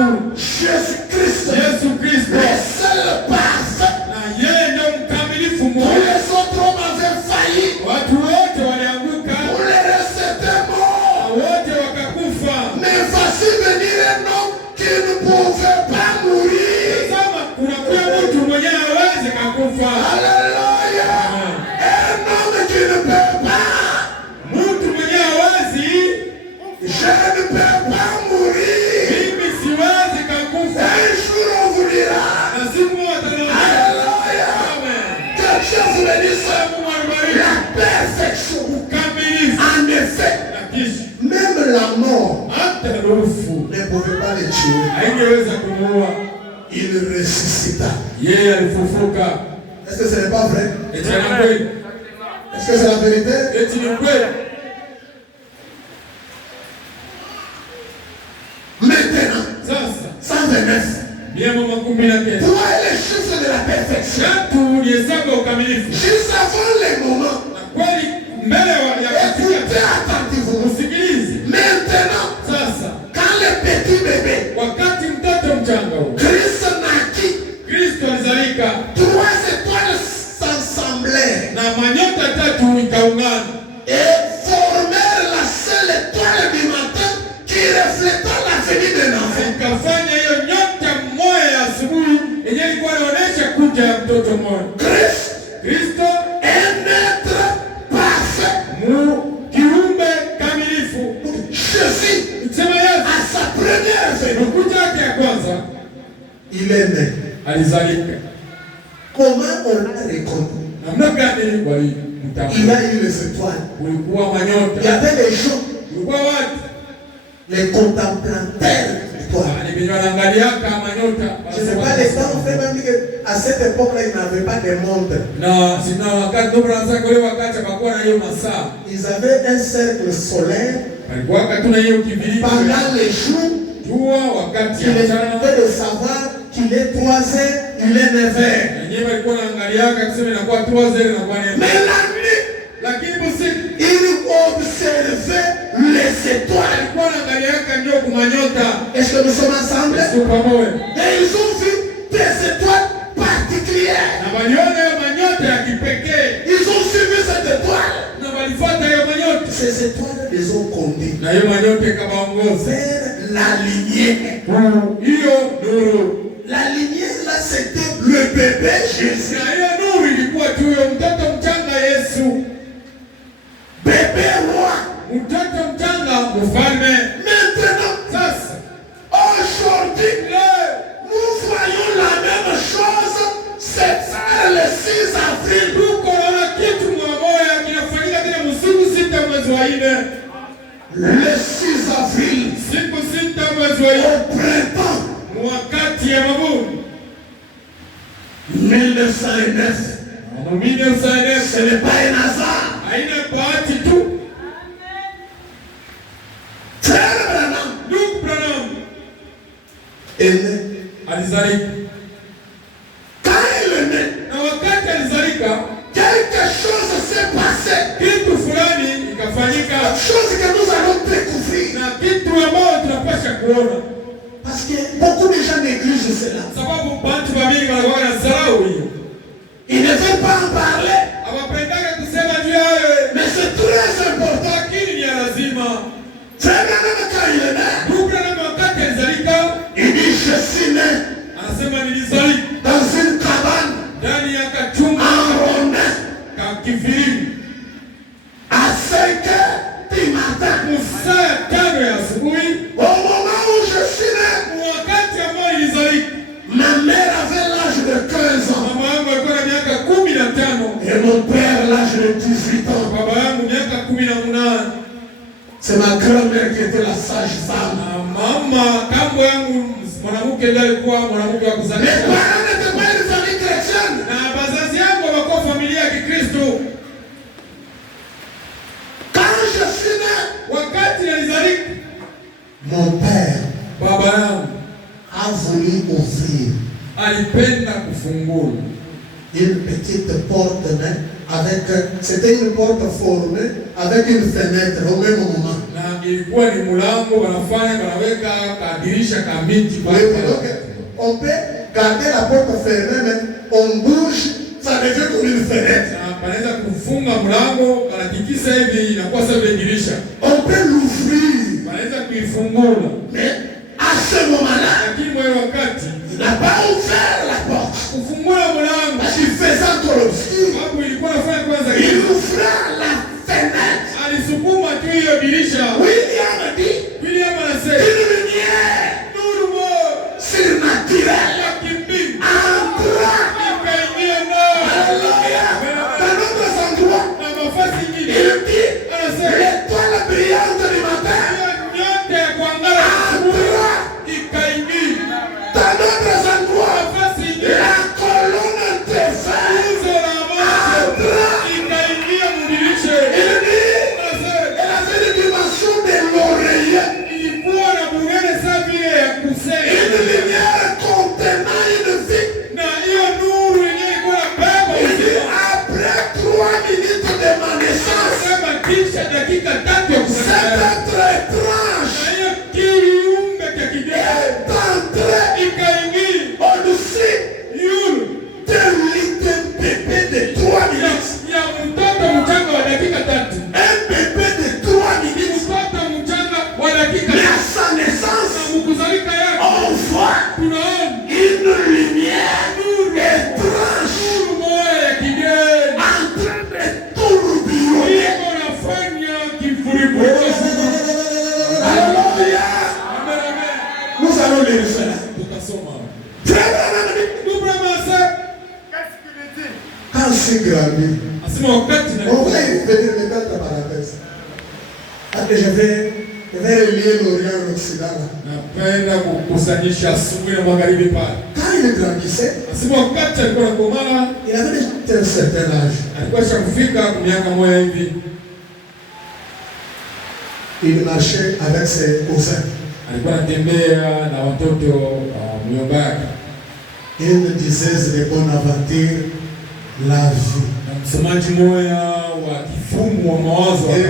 Jésus-Christ, Yesu Kristo, le seul parfait. na yeye ndio mkamilifu Tous mmoja. les autres hommes avaient failli. Watu wote walianguka Pour les restes étaient na morts. wote wakakufa. Mais voici venir un homme qui ne pouvait pas mourir. Kama kunakuwa mtu mwenyewe hawezi kakufa, Alléluia. Un homme qui ne peut pas. mtu mwenyewe hawezi, Je ne peux pas mourir. mimi siwezi kakufa. Un jour on vous dira. Na siku wataniambia, Alléluia. amen. Que Dieu vous bénisse. Mungu awabariki. La perfection. Ukamilifu En effet, na kisha même la mort hata rufu ne pouvait pas le tuer. haingeweza kumuua. Il ressuscita. Yeye alifufuka. Est-ce que ce n'est pas vrai? Eti ni kweli, Est-ce que c'est la vérité? eti ni kweli. 3 est le chiffre de la perfection. Juste avant les moments. Écoutez attentivement. Maintenant, quand le petit bébé Christ naquit, 3 étoiles s'assemblèrent et formèrent la seule étoile du matin qui reflétait la venue d'un enfant. Christ, un être parfait, Jésus, à sa première venue, il est né. Comment on l'a reconnu? Il a eu les étoiles. Il y avait les gens, les contemplateurs d'étoiles. Je n'ai pas les temps, on fait même dire qu'à cette époque-là, ils n'avaient pas de montre. Ils avaient un cercle solaire pendant les jours. Il est de savoir qu'il est 3 heures, il est 9 heures. Mais la nuit, il observait les étoiles. Est-ce que nous sommes ensemble? Et ils ont vu des étoiles particulières. Ils ont suivi cette étoile. Ces étoiles les ont conduits vers la lignée. La lignée là, c'était le bébé Jésus. Bébé roi. Maintenant, aujourd'hui, nous voyons la même chose. C'est ça le 6 avril. Le 6 avril, au printemps 1909, ce n'est pas un hasard. Frère Branham est né. Quand il est né, quelque chose s'est passé. Chose que nous allons découvrir. Parce que beaucoup de gens négligent cela. Ils ne veulent pas en parler. Mais c'est très important. Frère Branham, quand il est né, il dit je suis né dans une cabane enrondée à 5 heures du matin. Au moment où je suis né, ma mère avait l'âge de 15 ans et mon père l'âge de 18 ans. C'est ma grand-mère qui était la sage-femme. Mes parents n'étaient pas une famille chrétienne. Quand je suis né, mon père a voulu ouvrir une petite porte avec, c'était une porte formée avec une fenêtre au même moment. On peut garder la porte fermée, mais on bouge, ça devient comme une fenêtre. On peut l'ouvrir, mais à ce moment-là, il n'a pas ouvert la porte. Parce qu'il faisait encore l'obscur. Il ouvra la fenêtre. William dit une lumière surnaturelle entra. Alléluia. Dans notre endroit, il dit l'étoile brillante du matin entra. Dans d'autres endroits, la colonne de feu entra. Il dit, elle avait une dimension de Alléluia. Nous allons les refaire. Quand c'est grandi, on va y venir maintenant à la parenthèse. Après, je vais relier l'Orient et l'Occident. Quand il grandissait, il avait déjà un certain âge. Il marchait avec ses cousins. Il disait c'est bonne aventure, la vie. Et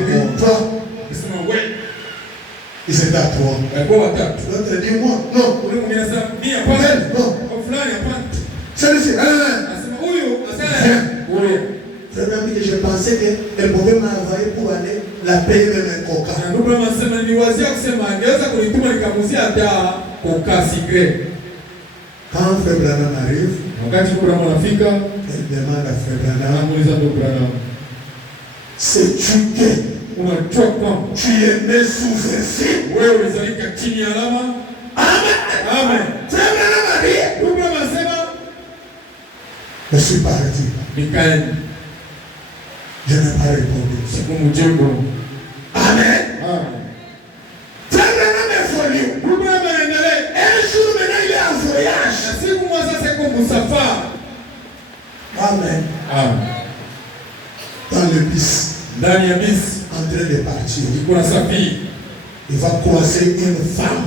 puis toi, ils étaient à toi. L'autre dit moi. Non. Non. Celui-ci. Je pensais qu'elle pouvait m'envoyer pour aller la payer même un coca. Quand Frère Branham arrive, elle demande à Frère Branham, sais-tu que tu es né sous un signe? Amen. Frère Branham a dit, je suis parti. Je n'ai pas répondu. Amen. Frère Branham est folie. Un jour maintenant il est en voyage. Amen. Dans le bus. En train de partir. Il va croiser une femme.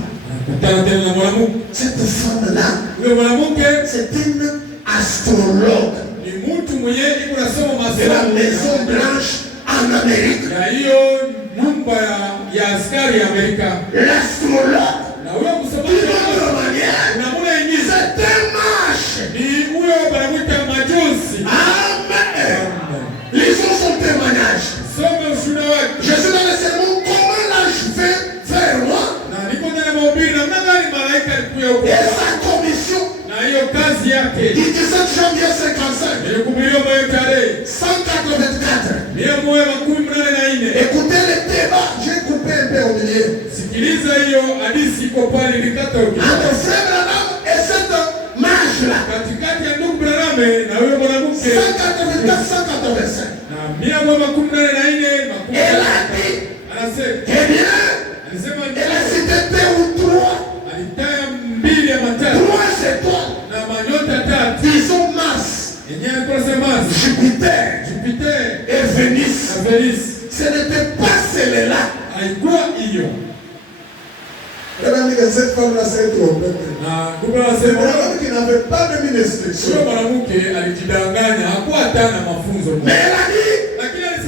Cette femme-là, c'est une astrologue de la Maison Blanche en Amérique. L'astrologue, d'une autre manière, c'est un mage. Amen. Lisons son témoignage. Je suis dans le sermon, comment l'ange fait vers moi et sa commission du 17 janvier 55 184. Écoutez le débat, j'ai coupé un peu au milieu entre Frère Branham et cette mage-là. 184-185. Elle a dit, eh bien, elle a cité 2 ou 3. 3 étoiles. Disons Mars, Jupiter et Vénus. Ce n'était pas celle-là. Cette femme-là s'est trompée. C'est Branham qui n'avait pas de ministre. Mais elle a dit,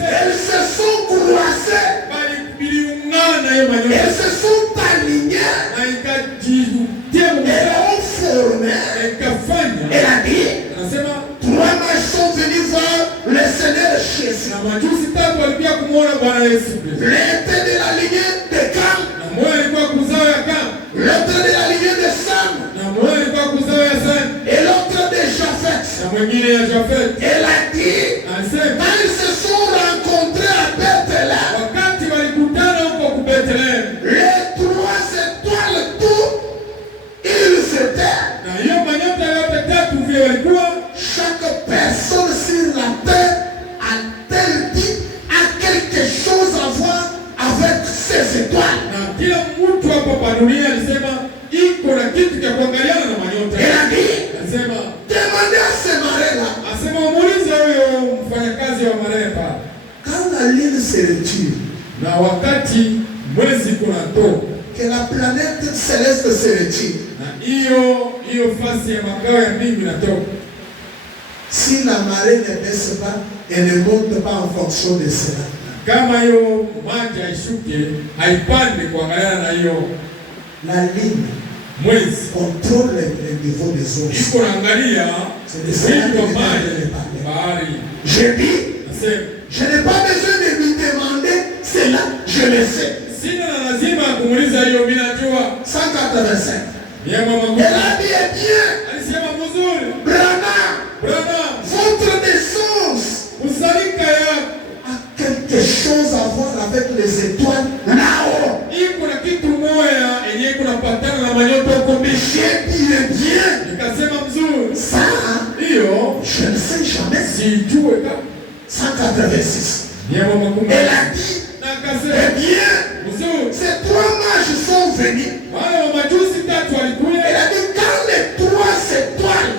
elles se sont croisées. Elles se sont alignées. Elles ont formé. Elle a dit, 3 mages sont venus voir le Seigneur Jésus. L'un de la lignée de Cam, l'autre de la lignée de Sam, et l'autre de Japhet. Elle a dit, quand ils se sont rencontrés à Bethléem, les 3 étoiles tout, ils étaient. Chaque personne sur la terre a-t-elle dit a quelque chose à voir avec ces étoiles? Elle a dit, demandez à ces marins-là. Quand la lune se retire, que la planète céleste se retire, si la marée ne baisse pas, elle ne monte pas en fonction de cela. La ligne contrôle le niveau des eaux. C'est de cela que je dis, je n'ai pas besoin de lui demander cela, je le sais. 185. Elle a dit, eh bien, Branham, votre naissance a quelque chose à voir avec les étoiles là-haut. Iko na kitu moya yenye kunapatana na manyota huko mbinguni. J'ai dit bien. Nikasema mzuri. Ça, Hiyo je ne sais jamais. Sijue kama 186. Elle a dit, eh bien, ces 3 mages sont venus. Elle a dit, quand les 3 étoiles,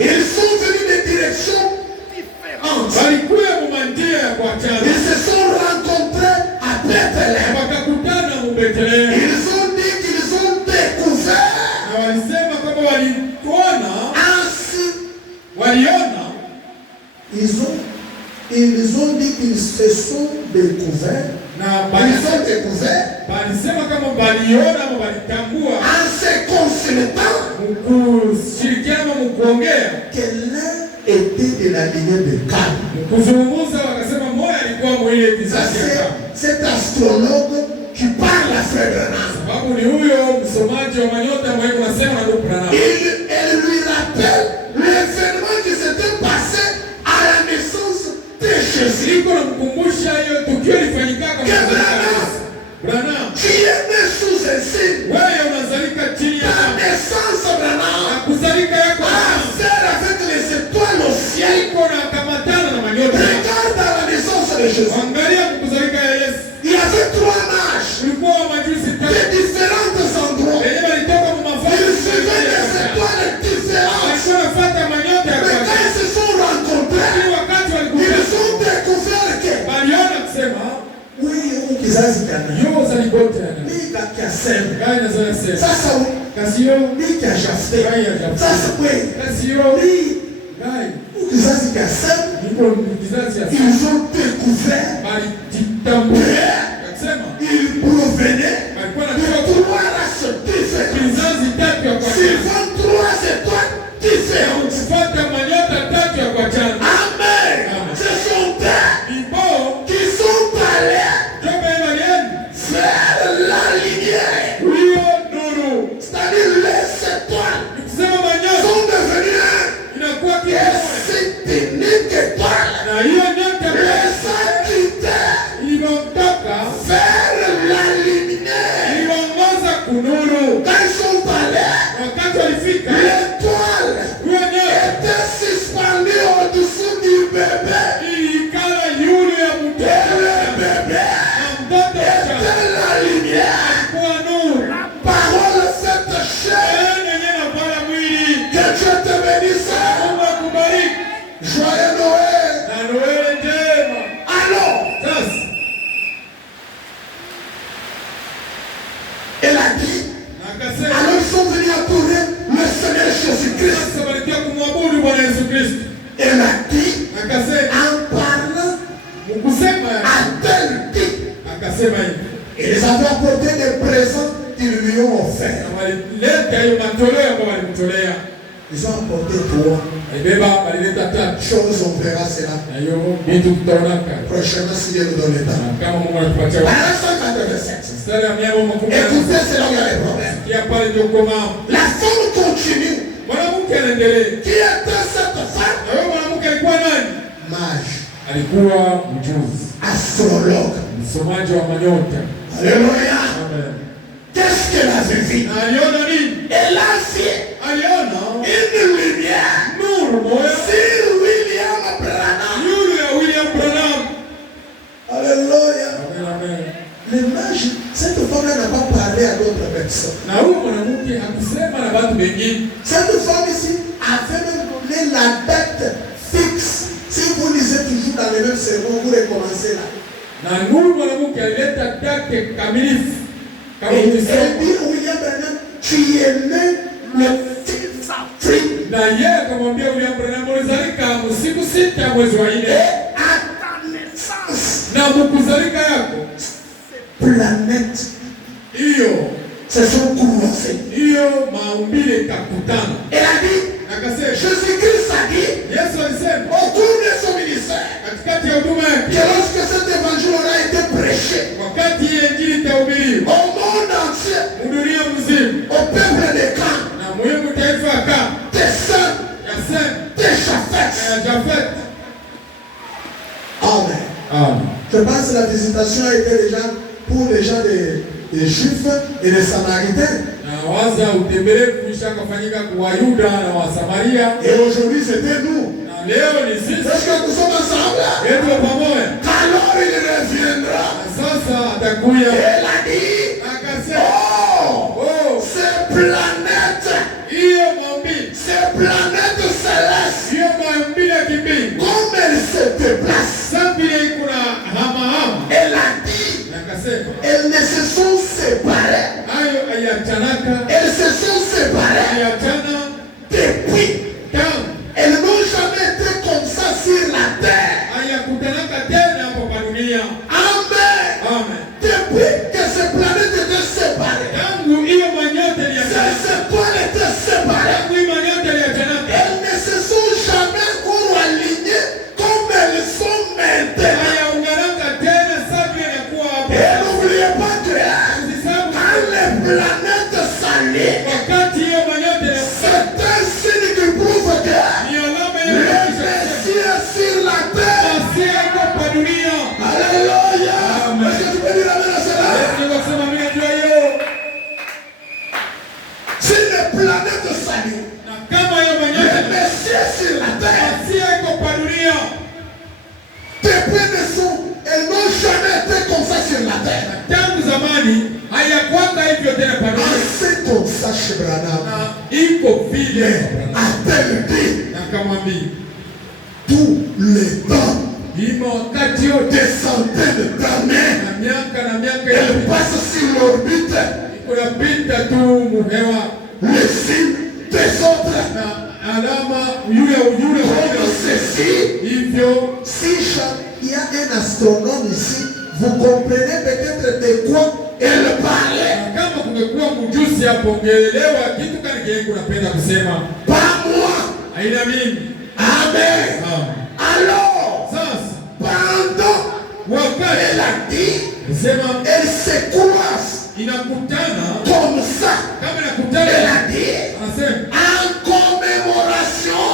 ils sont venus de directions différentes. Ils se sont rencontrés à Bethléem. Ils ont dit qu'ils ont découvert ainsi. Ils ont dit qu'ils se sont découverts. Ils ont découvert en se consultant que l'un était de la lignée de Cam. Cet astrologue qui parle à Frère Branham. Elle lui rappelle l'événement qui s'était passé à la naissance de Jésus. Qui est né sous un signe. La naissance Branham a faire avec les étoiles au ciel. Regarde à la naissance de Jésus. Il y avait 3 mages de différents endroits. Ils suivaient des étoiles différentes. Mais quand ils se sont rencontrés, ils ont découvert que kizazi kana nika kia sema sasa nika jafte sasa kweli kizazi kia sema ils ont découvert ils provenaient de 3 races différentes suivant 3 étoiles différentes. Amen. Ce sont eux qui sont allés vers la lumière. C'est-à-dire les étoiles sont devenues et cette unique étoile les a quittés vers la lumière. Quand ils sont allés, l'étoile était suspendue au-dessous du bébé. Joyeux Noël. Alors, elle a dit, alors ils sont venus adorer le Seigneur Jésus-Christ. Elle a dit, en parlant à tel type, ils les avaient apporté des présents qu'ils lui ont offerts. Ils ont apporté 3 choses, on verra cela prochainement si Dieu nous donne le temps. À la 187. Écoutez, c'est là où il y a les problèmes. La femme continue. Qui était cette femme? Mage. Astrologue. Alléluia. Qu'est-ce qu'elle avait vu? Elle a vu une lumière sur William Branham. Alléluia. Les mages, cette femme-là n'a pas parlé à d'autres personnes. Cette femme ici avait même donné la date fixe. Si vous lisez toujours dans les mêmes sermons, vous recommencez là. Et elle dit William Branham, tu es né le 6 avril. Et à ta naissance, planètes se sont croisées. Elle a dit, Jésus-Christ a dit, au cours de son ministère, que lorsque cet évangile aura été prêché au monde entier, au peuple de Cam, des Sem, des Japheth. Amen. pense que la visitation a été déjà pour les gens des Juifs et des Samaritains. Et aujourd'hui, c'était nous. Est-ce que nous sommes ensemble? Alors il reviendra. Et elle a dit, oh, ces planètes célestes, comme elles se déplacent, elle a dit, elles ne se sont séparées. Elles se sont séparées depuis. Elles n'ont jamais été comme ça sur la terre. Amen. Depuis que ces planètes étaient séparées, ces étoiles étaient séparées, elles ne se sont jamais encore alignées comme elles sont maintenant. Et n'oubliez pas que quand les planètes s'alignent, c'est un signe qui prouve que le Messie est sur la terre. Alléluia. Est-ce que tu peux dire amen à cela? Si les planètes s'alignent, le Messie est sur la terre. Depuis elles n'ont jamais été comme ça sur la terre. Assez comme ça chez Branham. Mais a-t-elle dit tout le temps, des centaines d'années, elle passe sur l'orbite, le signe des autres. Comme ceci, si il y a un astronome ici, vous comprenez peut-être de quoi elle parlait. Pas moi. Amen. Alors, pendant elle a dit, elle se croise comme ça. Elle a dit, en commémoration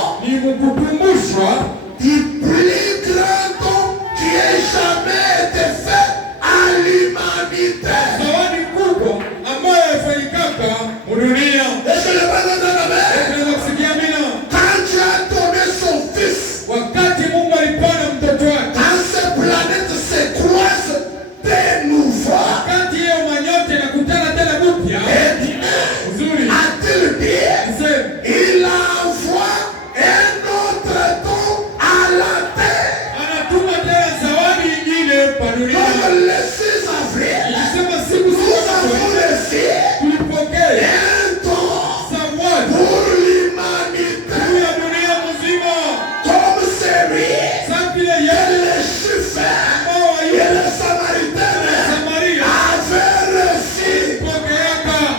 du plus grand don qui ait jamais été fait à l'humanité. Est-ce que le Père entend la main? Quand Dieu a donné son fils, quand ces planètes se croisent de nouveau, a-t-il dit, il envoie un autre don à la terre. Comme le 6 avril, nous avons reçu un don pour l'humanité. Comme celui que les Juifs et les Samaritains avaient reçu.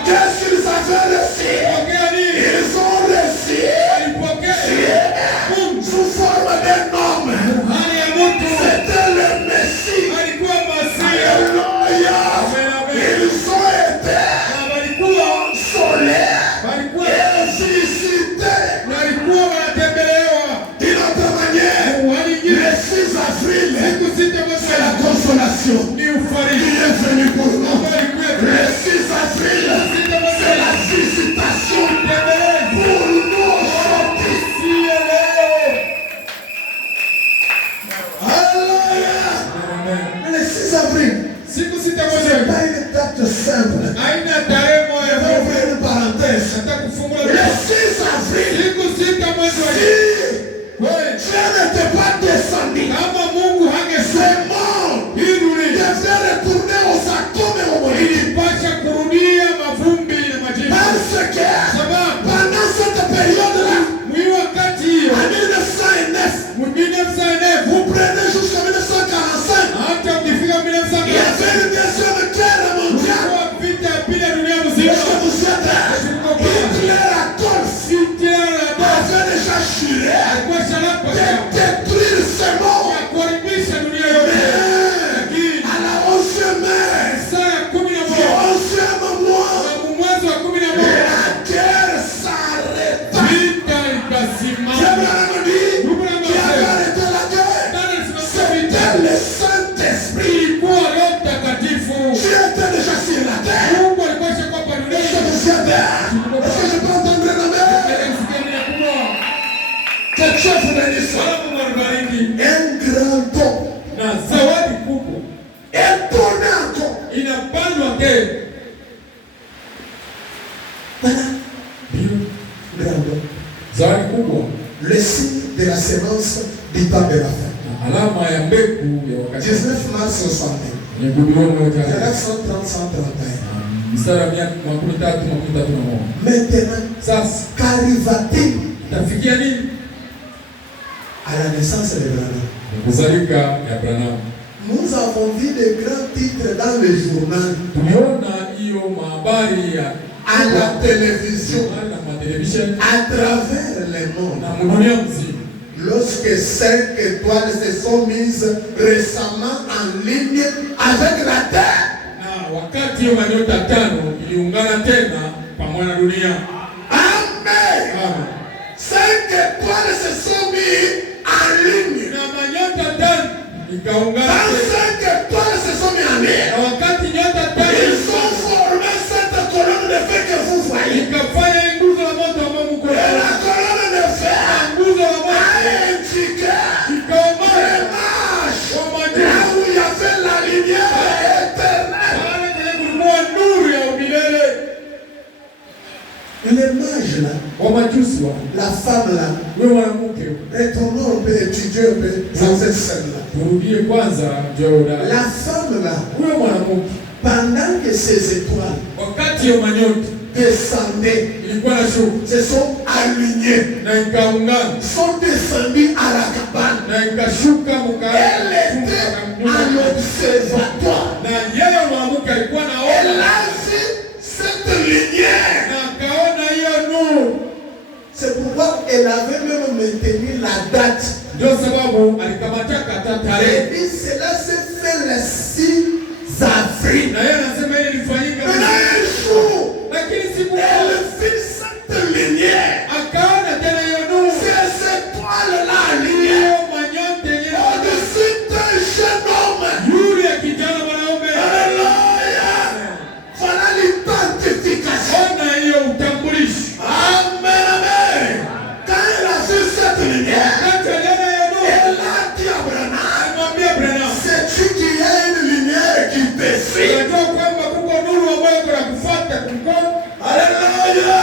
Qu'est-ce qu'ils avaient reçu? Ils ont reçu sous forme d'un homme. C'était le Messie. Alléluia. Ils ont été consolés et visités. D'une autre manière, le 6 avril, c'est la consolation qui est venue pour nous. Le 6 avril, c'est la visitation pour nous aujourd'hui. Alléluia. Le 6 avril, ce n'est pas une date simple. Je vais ouvrir une parenthèse. Le 6 avril, si Dieu n'était pas descendu, ce monde devait retourner aux atomes et aux molécules. Parce que pendant cette période-là, en 1909, vous prenez jusqu'en 1945, il y avait une deuxième guerre mondiale. est donné encore. Inapandwa tena. Voilà. Zawadi kubwa. Le signe de la sémence du temps de la fin. Alama ya mbegu ya wakati. 19 mars 60. Ni Biblia moja. 130, 131. Mstari wa 13:31. Maintenant, Sasa qu'arriva-t-il tafikia nini? À la naissance de Branham. Kuzalika ya Branham. Nous avons vu de grands titres dans le journal. Tumeona hiyo habari ya à la télévision, à travers le monde. Lorsque 5 étoiles se sont mises récemment en ligne avec la terre. Na wakati hiyo manyota 5 iliungana tena pamoja na dunia. Amen. 5 étoiles se sont mises en ligne. Na manyota 5 ikaungana. Quand 5 étoiles se sont mises en ligne. Na wakati nyota 5 ils ont formé cette colonne de feu que vous voyez. Ikafanya nguzo ya moto ambao mko. Et la colonne de feu. Nguzo ya moto. Là où il y avait la lumière éternelle. L'image là, la femme là, retournons un peu, étudier un peu dans cette scène là. La femme là, pendant que ces étoiles descendaient, se sont alignés, sont descendus à la cabane. Elle était à l'observatoire. Elle a vu cette lumière. C'est pourquoi elle avait même maintenu la date. Elle dit cela s'est fait le 6 avril. Maintenant un jour, elle fit cette lumière. Ces étoiles-là alignées au-dessus d'un jeune homme. Alléluia. Voilà l'identification. Amen, amen. Quand elle a vu cette lumière, elle a dit à Branham, sais-tu qu'il y a une lumière qui te suit? Alléluia.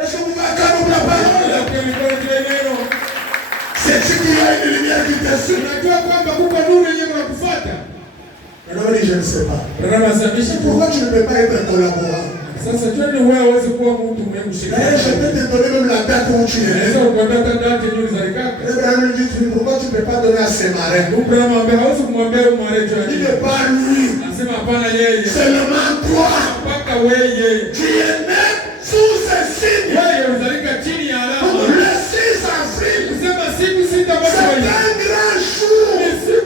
Est-ce que vous m'accordez la parole? Sais-tu qu'il y a une lumière qui te suit? Non, je ne sais pas. Pourquoi tu ne peux pas être collaborant? Je peux te donner même la date où tu es né. Abraham dit, pourquoi tu ne peux pas donner à ses marins? Il n'est pas lui. Seulement toi. Tu es né sous ce signe. Le 6 avril. C'est un grand jour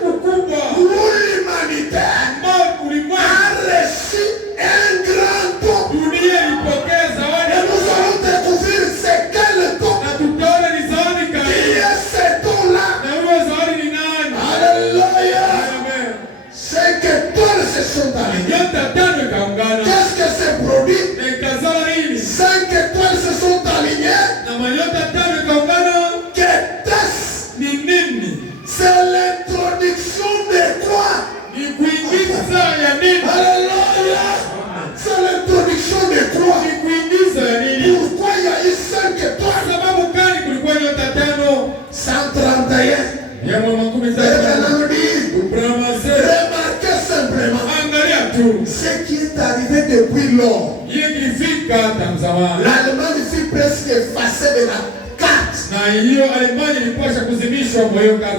où l'humanité a reçu un grand don. Et nous allons découvrir c'est quel don. Qui est ce don-là? Alléluia. C'est que tous se sont alignés. Qu'est-ce que c'est produit? 5 étoiles se sont alignées. C'est l'introduction de quoi? Alléluia. C'est l'introduction de quoi? Pourquoi il y a eu 5 étoiles? 131. Remarquez simplement ce qui est arrivé depuis lors. L'Allemagne fut presque effacée de la carte.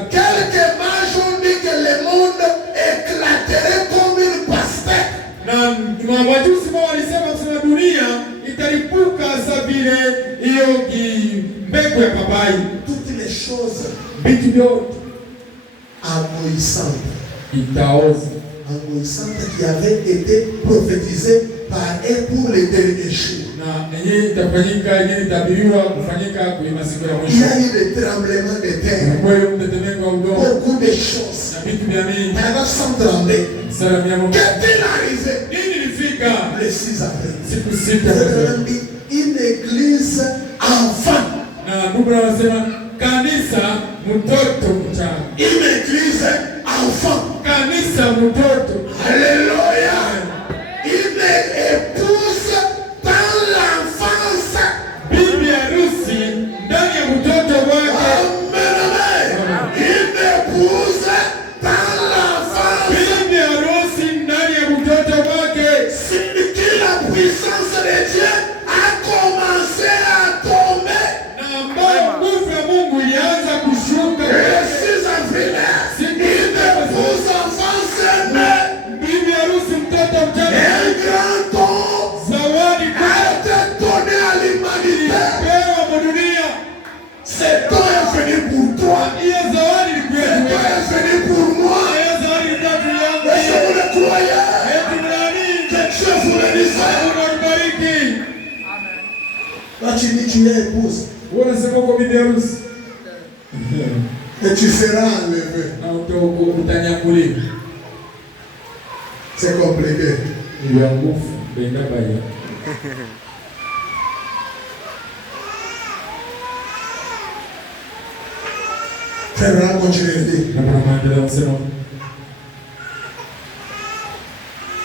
Quelques mages ont dit que le monde éclaterait comme une pastèque. Toutes les choses engoissantes qui avaient été prophétisées par eux pour les derniers jours. Il y a eu des tremblements de terre. Beaucoup de choses. Pendant 132. Qu'est-il arrivé? Le 6 avril. Une église enfant. Une église enfant. Toi, tu dis tu es épouse. Et tu seras enlevé. C'est compliqué. Frère, continuer à dire.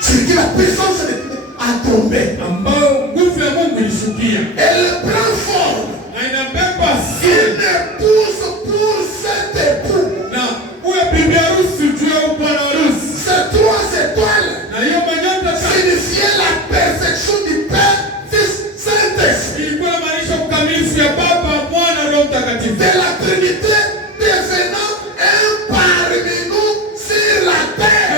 C'est que la puissance a tombé. Elle prend forme. Une épouse pour cet époux. Ces 3 étoiles signifiaient la perfection du Père, Fils, Saint-Esprit. De la Trinité devenant un parmi nous sur la terre.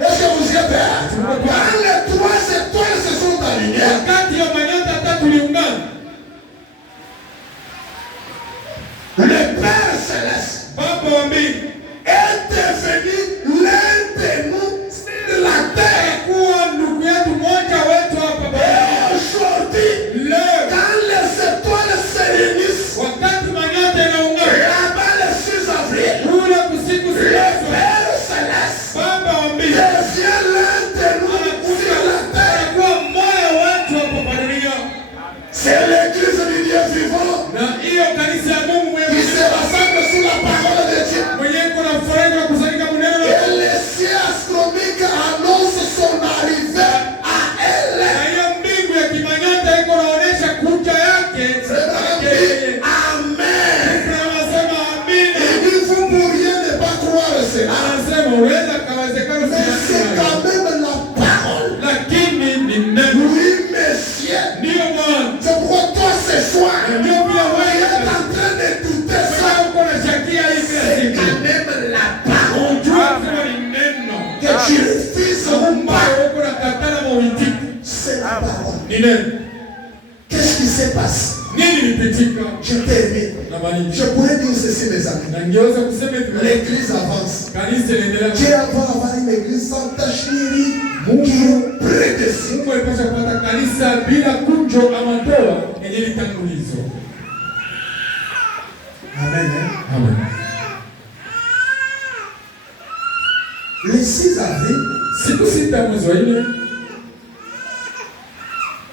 Est-ce que vous y êtes là? Quand les 3 étoiles se sont alignées, le Père Céleste est devenu l'un de nous sur la terre. Et aujourd'hui, quand les étoiles se réunissent, là-bas le 6 avril, le Père Céleste devient l'un de nous sur la terre. C'est l'église du Dieu vivant qui se rassemble sous la parole de Dieu. Et les cieux astronomiques annoncent son arrivée à elle. Amen. Il dit vous pourriez ne pas croire cela. Mais c'est quand même la parole. Oui, messieurs. C'est pourquoi toi ce soir, tu es en train de douter ça. C'est quand même la parole que tu refuses ou pas. C'est la parole. Qu'est-ce qui se passe? Je termine. Je pourrais dire ceci, mes amis. L'église avance. Dieu va avoir une église sans tache ni qui est prédestinée. Amen. Amen. Le 6 avril,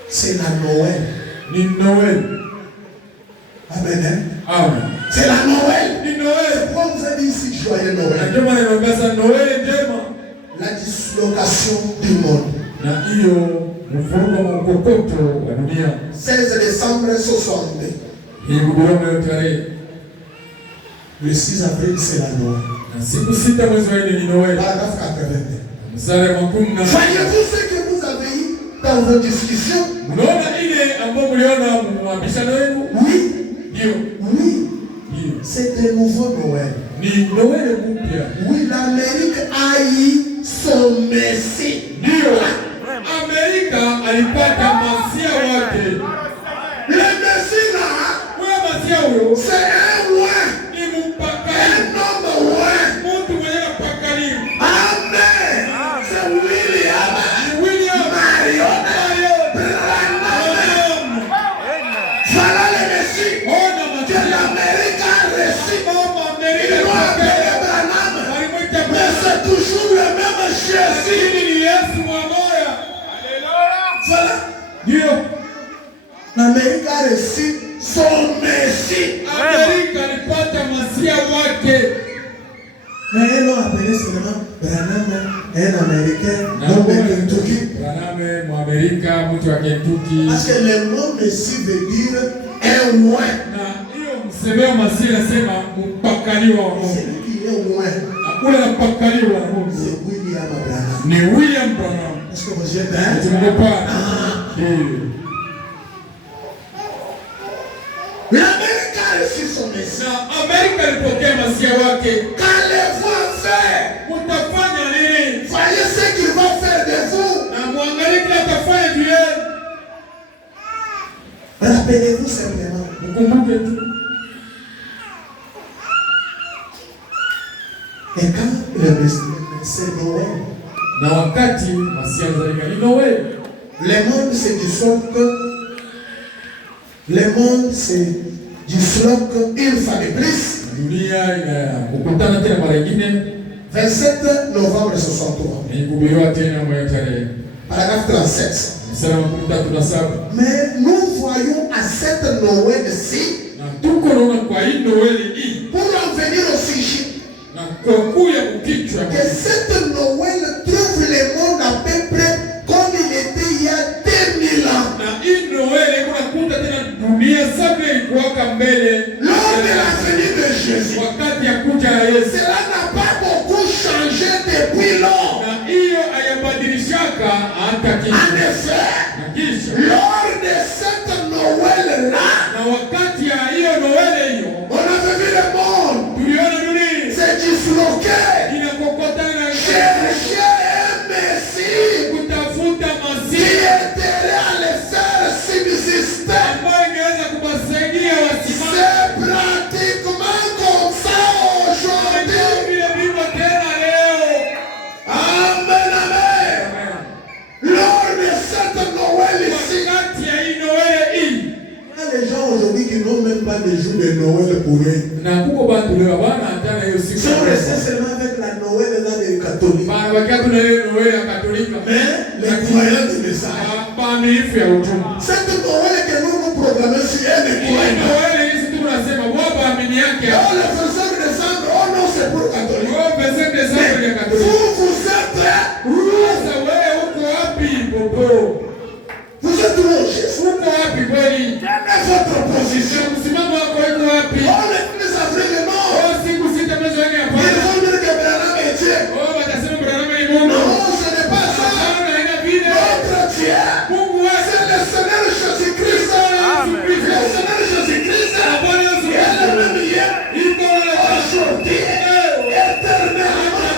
c'est la Noël. Amen. Amen. C'est la Noël. C'est pourquoi vous avez dit ici joyeux Noël. La dislocation du monde. 16 décembre 62. Le 6 avril, c'est la Noël. Paragraphe 82. Voyez-vous ce que vous avez eu dans vos discussions? Oui. C'est un nouveau Noël. Oui, l'Amérique a eu son Messie. Le Messie là, c'est un roi. Un homme roi. Amen. C'est William Marion Branham. Voilà le Messie que l'Amérique a reçu. Il doit appeler Branham. Mais c'est toujours le même Jésus. Voilà. L'Amérique a reçu son Messie. Mais ils l'ont appelé seulement Branham, un Américain, nom de Kentucky. Parce que le mot Messie veut dire un roi. C'est lui qui est roi. C'est William Branham. Est-ce que vous êtes là? L'Amérique a reçu son Messie. Quand les voix fait, voyez ce qu'il va faire de vous. Rappelez-vous simplement. Et quand le Messie Noël, Le monde se disloque. Le monde se disloque une fois de plus. Dunia inakutana tena mara nyingine. 27 novembre 63. Ilihubiriwa tena mwaka tarehe. Paragraphe 37. Mstari wa 37. Mais nous voyons à cette Noël-ci, Na tuko naona kwa hii Noeli hii, pour en venir au sujet, na kwa kuya kukichwa, que cette Noël trouve le monde à peu près comme il était il y a 2000 ans. na hii Noeli kuna kuta tena dunia safi ilikuwaka mbele Lors de la venue de Jésus, wakati ya kuja ya Yesu. cela n'a pas beaucoup changé depuis lors. Na hiyo hayabadilishaka hata En kitu. effet, Na kisha lors de cette Noël-là, na wakati ya hiyo Noeli hiyo on avait vu le monde tuliona dunia se disloquer, inakokotana na chercher un Messie kutafuta qui Masihi aiderait à les faire subsister. ambayo ingeweza kuwasaidia wasimame. C'est pratiquement comme ça aujourd'hui. Vile vivyo tena leo. Amen, amen. Lors de cette Noël ici, Wakati ya hii Noeli hii, il y a des gens aujourd'hui qui n'ont même pas de jour de Noël pour eux. na kuko bantu leo bana hata hiyo siku. Ils sont restés seulement avec la Noël là des catholiques. Bana wakiatu na hiyo Noeli ya Katolika. Mais les croyants du message. Waaminifu ya ujumbe. Cette Noël que nous nous programmons sur elle est Hii croyants. Noeli hizi tu tunasema wapa amini yake. Oh, le 25 décembre, oh non, c'est pour les catholiques. Wao pesa Desemba ya Katolika. Vous êtes Sasa wewe uko wapi popo? Vous êtes logis. Uko wapi kweli? Quelle est votre position? Msimamo wako uko wapi? Oh, les plus africains, non. Oh, siku sita mwezi wa nne Ils hapana. vont dire que Branham est Dieu. Oh, watasema Branham ni Mungu. Non, ce n'est pas ça. Hapana, haina vile. Notre Dieu, Mungu wetu c'est le Seigneur Jésus-Christ. Le Seigneur Jésus-Christ, Bwana Yesu il est le même hier, iko na aujourd'hui, éternellement,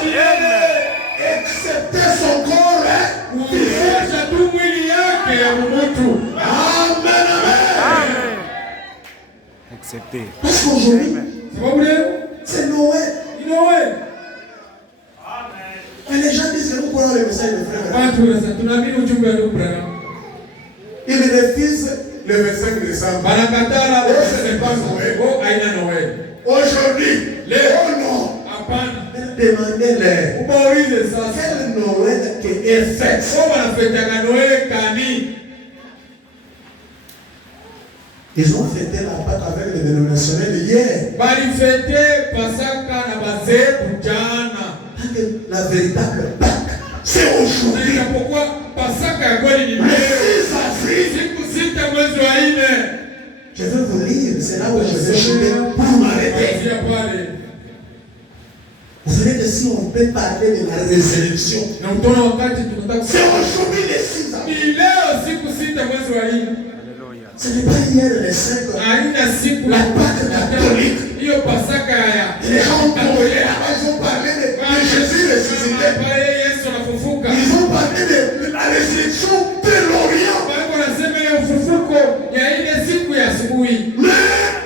excepté son corps. kuonyesha tu mwili yake ya mtu. Amen, amen. Accepté. Parce qu'aujourd'hui, Sababu leo c'est Noël. ni Noeli. Et les gens disent que nous croyons le message de frère. Watu sasa tunaamini ujumbe wa ndugu Branham. Ils refusent le 25 décembre. Wanakatala Oh, ce n'est pas Noël. Oh, haina Noeli. Aujourd'hui, oh non. Hapana. Demandez-leur. Ubaulize sasa. Quelle Noël qui est faite? Wao wanafetaka Noeli kani? Ils ont fêté la Pâque avec les dénominationnels hier. Balifete Pasaka na bazebu jana. La véritable Pâque, c'est aujourd'hui. Ijapokuwa Pasaka ya kweli ni Le leo. 6 avril. Siku sita mwezi wa nne. Je vais vous lire, c'est là où je vais chuter pour m'arrêter. Kuanzia pale. Vous savez que si on peut parler de la résurrection, Na utaona wakati tunataka c'est aujourd'hui le 6 avril. ni leo siku sita mwezi wa nne. Alléluia. Ce n'est pas hier le 5 avril. Haina siku La Pâque catholique. hiyo Pasaka ya Les gens ont parlé là-bas, ils ont parlé de Jésus ressuscité. pale Yesu anafufuka. Ils ont parlé de la résurrection de l'Orient. Bado wanasema ile ufufuko ya ile siku ya asubuhi. Mais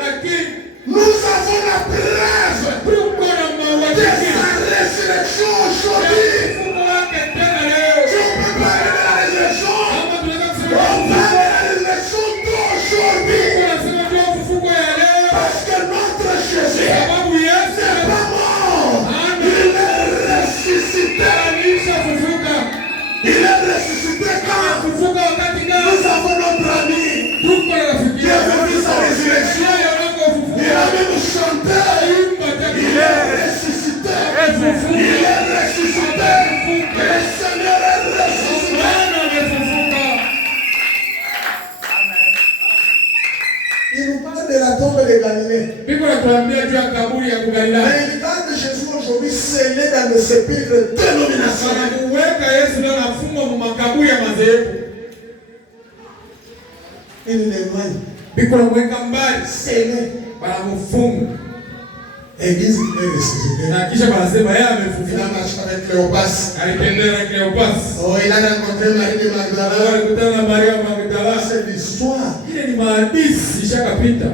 Lakini nous avons la preuve tuko na de mauaji sa résurrection ya aujourd'hui. ufufuko wake tena leo. Si on peut parler de la résurrection, Kama tunaweza on kusema parle de la résurrection d'aujourd'hui. tunasema ndio ufufuko ya leo. Parce que notre Jésus Sababu Yesu n'est pas mort. Il est ressuscité. alishafufuka. Il est ressuscité quand Kufufuka wakati gani? nous avons notre ami Tuko na rafiki qui a vécu sa résurrection. yeye anako Il ufufuko. a même chanté. Imba tena. Il est ressuscité. Il est ressuscité. Le Seigneur est ressuscité. Bwana amefufuka. Il nous parle de la tombe de Galilée. Biko natuambia juu ya kaburi ya Galilaya. Mais il parle de Jésus aujourd'hui scellé dans le sépulcre dénominationnel. Wanamuweka Yesu ndio anafungwa mu makaburi ya madhehebu. Il l'éloigne. Biko namweka mbali, Scellé. banamufunga. Et ils disent qu'il est ressuscité. Na kisha banasema yeye Il a amefufuka. marché avec Cléopas. Alitembea na Kleopas. Oh, il a rencontré Marie de Magdala. Alikutana na Maria Magdala. C'est l'histoire. Ile ni mahadithi ishakapita.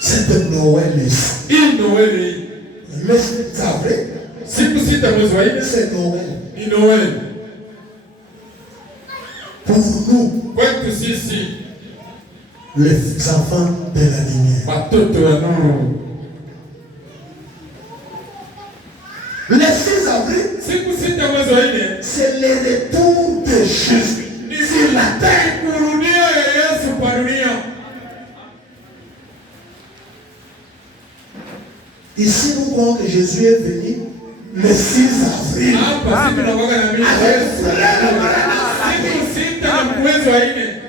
Cette Noël ici. Hii Noeli. Le 6 avril, Siku sita mwezi wa nne c'est Noël. ni Noeli. Pour nous, kwetu sisi les enfants de la lumière. watoto wa nuru. Le 6 avril, Siku 6 mwezi wa 4 c'est le retour de Jésus sur la terre. kurudia ya Yesu kwa dunia. Ici, nous croyons que Jésus est venu le 6 avril. Hapa siku tunakuwa na mimi Yesu. Siku 6 na mwezi wa 4.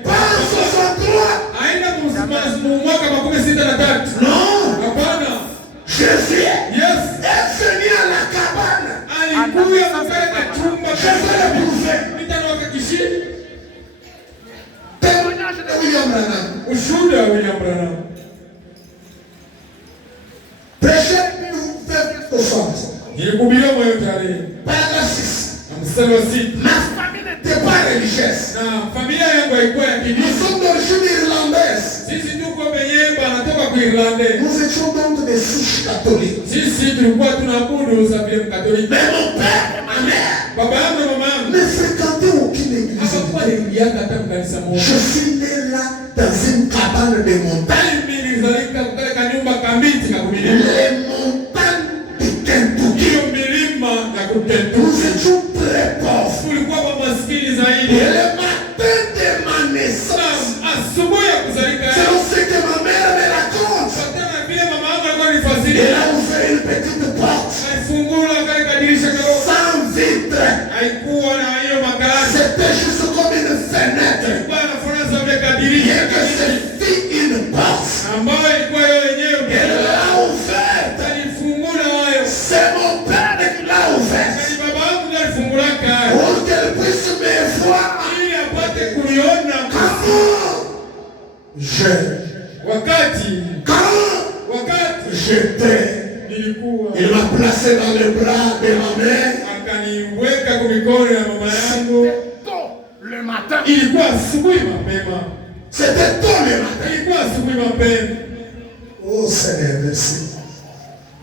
Pas 63. Haina mwaka 63. Non. Hapana. Jésus Yes. est venu à la cabane. Alikuja kupeleka chumba Je vais le prouver. mitano wakakishi. Témoignage de William Branham. Ushuhuda wa William Branham. Prêcher nous fait au soir. Nilikubiria moyo tarehe. Paragraphe 6. Na mstari wa 6. Ma famille n'était pas religieuse. Na familia yangu haikuwa ya Nous kidini. sommes d'origine irlandaise. Sisi tuko penye banatoka kwa Irlande. Nous étions donc des souches catholiques. Sisi tulikuwa tunaabudu Sabile Mkatoliki. Mais mon père et ma mère Baba yangu na mama yangu ne fréquentaient aucune église. hapakuwa niliaka hata mkanisa moja. Je suis né là dans une cabane de montagne. Bali mimi nilizalika kule kanyumba kamiti na kumilima. Les montagnes de Kentucky. Hiyo milima ya Kentucky. Nous étions très pauvres. Tulikuwa kwa maskini zaidi. Et le matin de ma naissance, Na asubuhi ya kuzalika c'est yangu. ce que ma mère me raconte. Tena vile mama yangu alikuwa Elle anifasiria. a ouvert une petite porte Alifungula kale kadirisha kidogo. sans vitre. Haikuwa na hiyo makarasi. C'était juste comme une fenêtre. Ilikuwa inafanana vile Bien kadirisha que c'est une porte. ambayo ilikuwa yeye yenyewe. Elle l'a ouverte. Alifungula hayo. C'est mon père qui l'a ouverte. Ni baba yangu ndiye alifungulaka hayo. Pour qu'elle puisse me voir. Ili apate kuliona wakati j'étais. nilikuwa. Il m'a placé dans les bras de ma mère. Akaniweka kwa mikono ya mama yangu. Le matin. Ilikuwa asubuhi mapema. C'était tôt le matin. Ilikuwa asubuhi mapema. Oh Seigneur, merci.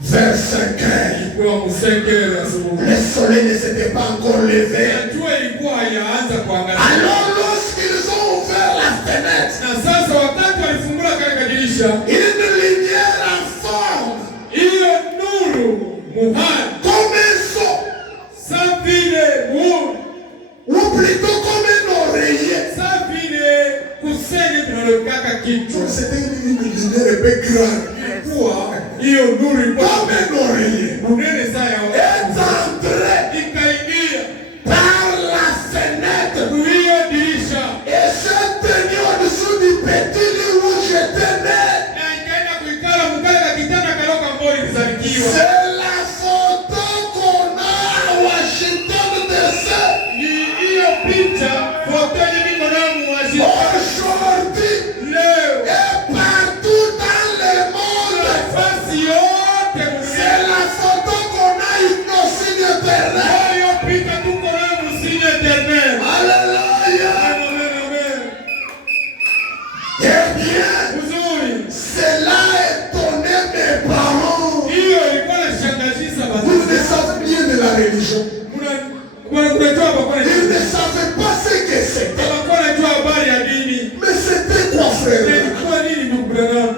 Vers 5 heures. Ilikuwa msengere asubuhi. Le soleil ne s'était pas encore levé. Jua ilikuwa haianza kuangaza. Alors lorsqu'ils ont ouvert la fenêtre, Na sasa wakati walifungula kale kadirisha, une lumière en forme, ile nuru muhani comme un seau, sa vile muhani ou plutôt comme un oreiller. sa vile kusenge tunalokaka kichwa. C'était une lumière un peu grande. Ilikuwa hiyo nuru ilikuwa Comme un oreiller. munene saya Est entré ikaingia par la fenêtre. hiyo dirisha Et s'est tenu au-dessous du petit lit où j'étais né. na ikaenda kuikala mkale ka kitanda kaloka ambao ilizalikiwa. C'est la photo qu'on a à Washington DC. Ni hiyo picha foto yenye niko nayo Washington Aujourd'hui leo et partout dans le monde. nafasi yote C'est la photo qu'on a aussi de terrain. hiyo picha tuko nayo msinye eternel. Alléluia. Amen, amen. Eh bien, Uzuri cela étonnait mes parents. hiyo ilikuwa na shangazisa Vous ne basi. savez bien de la religion. Unajua hapa kwa Ils ne savaient pas ce que c'était. Hawakuwa wanajua habari ya dini. Mais c'était quoi, frère? Ilikuwa nini ndugu Branham?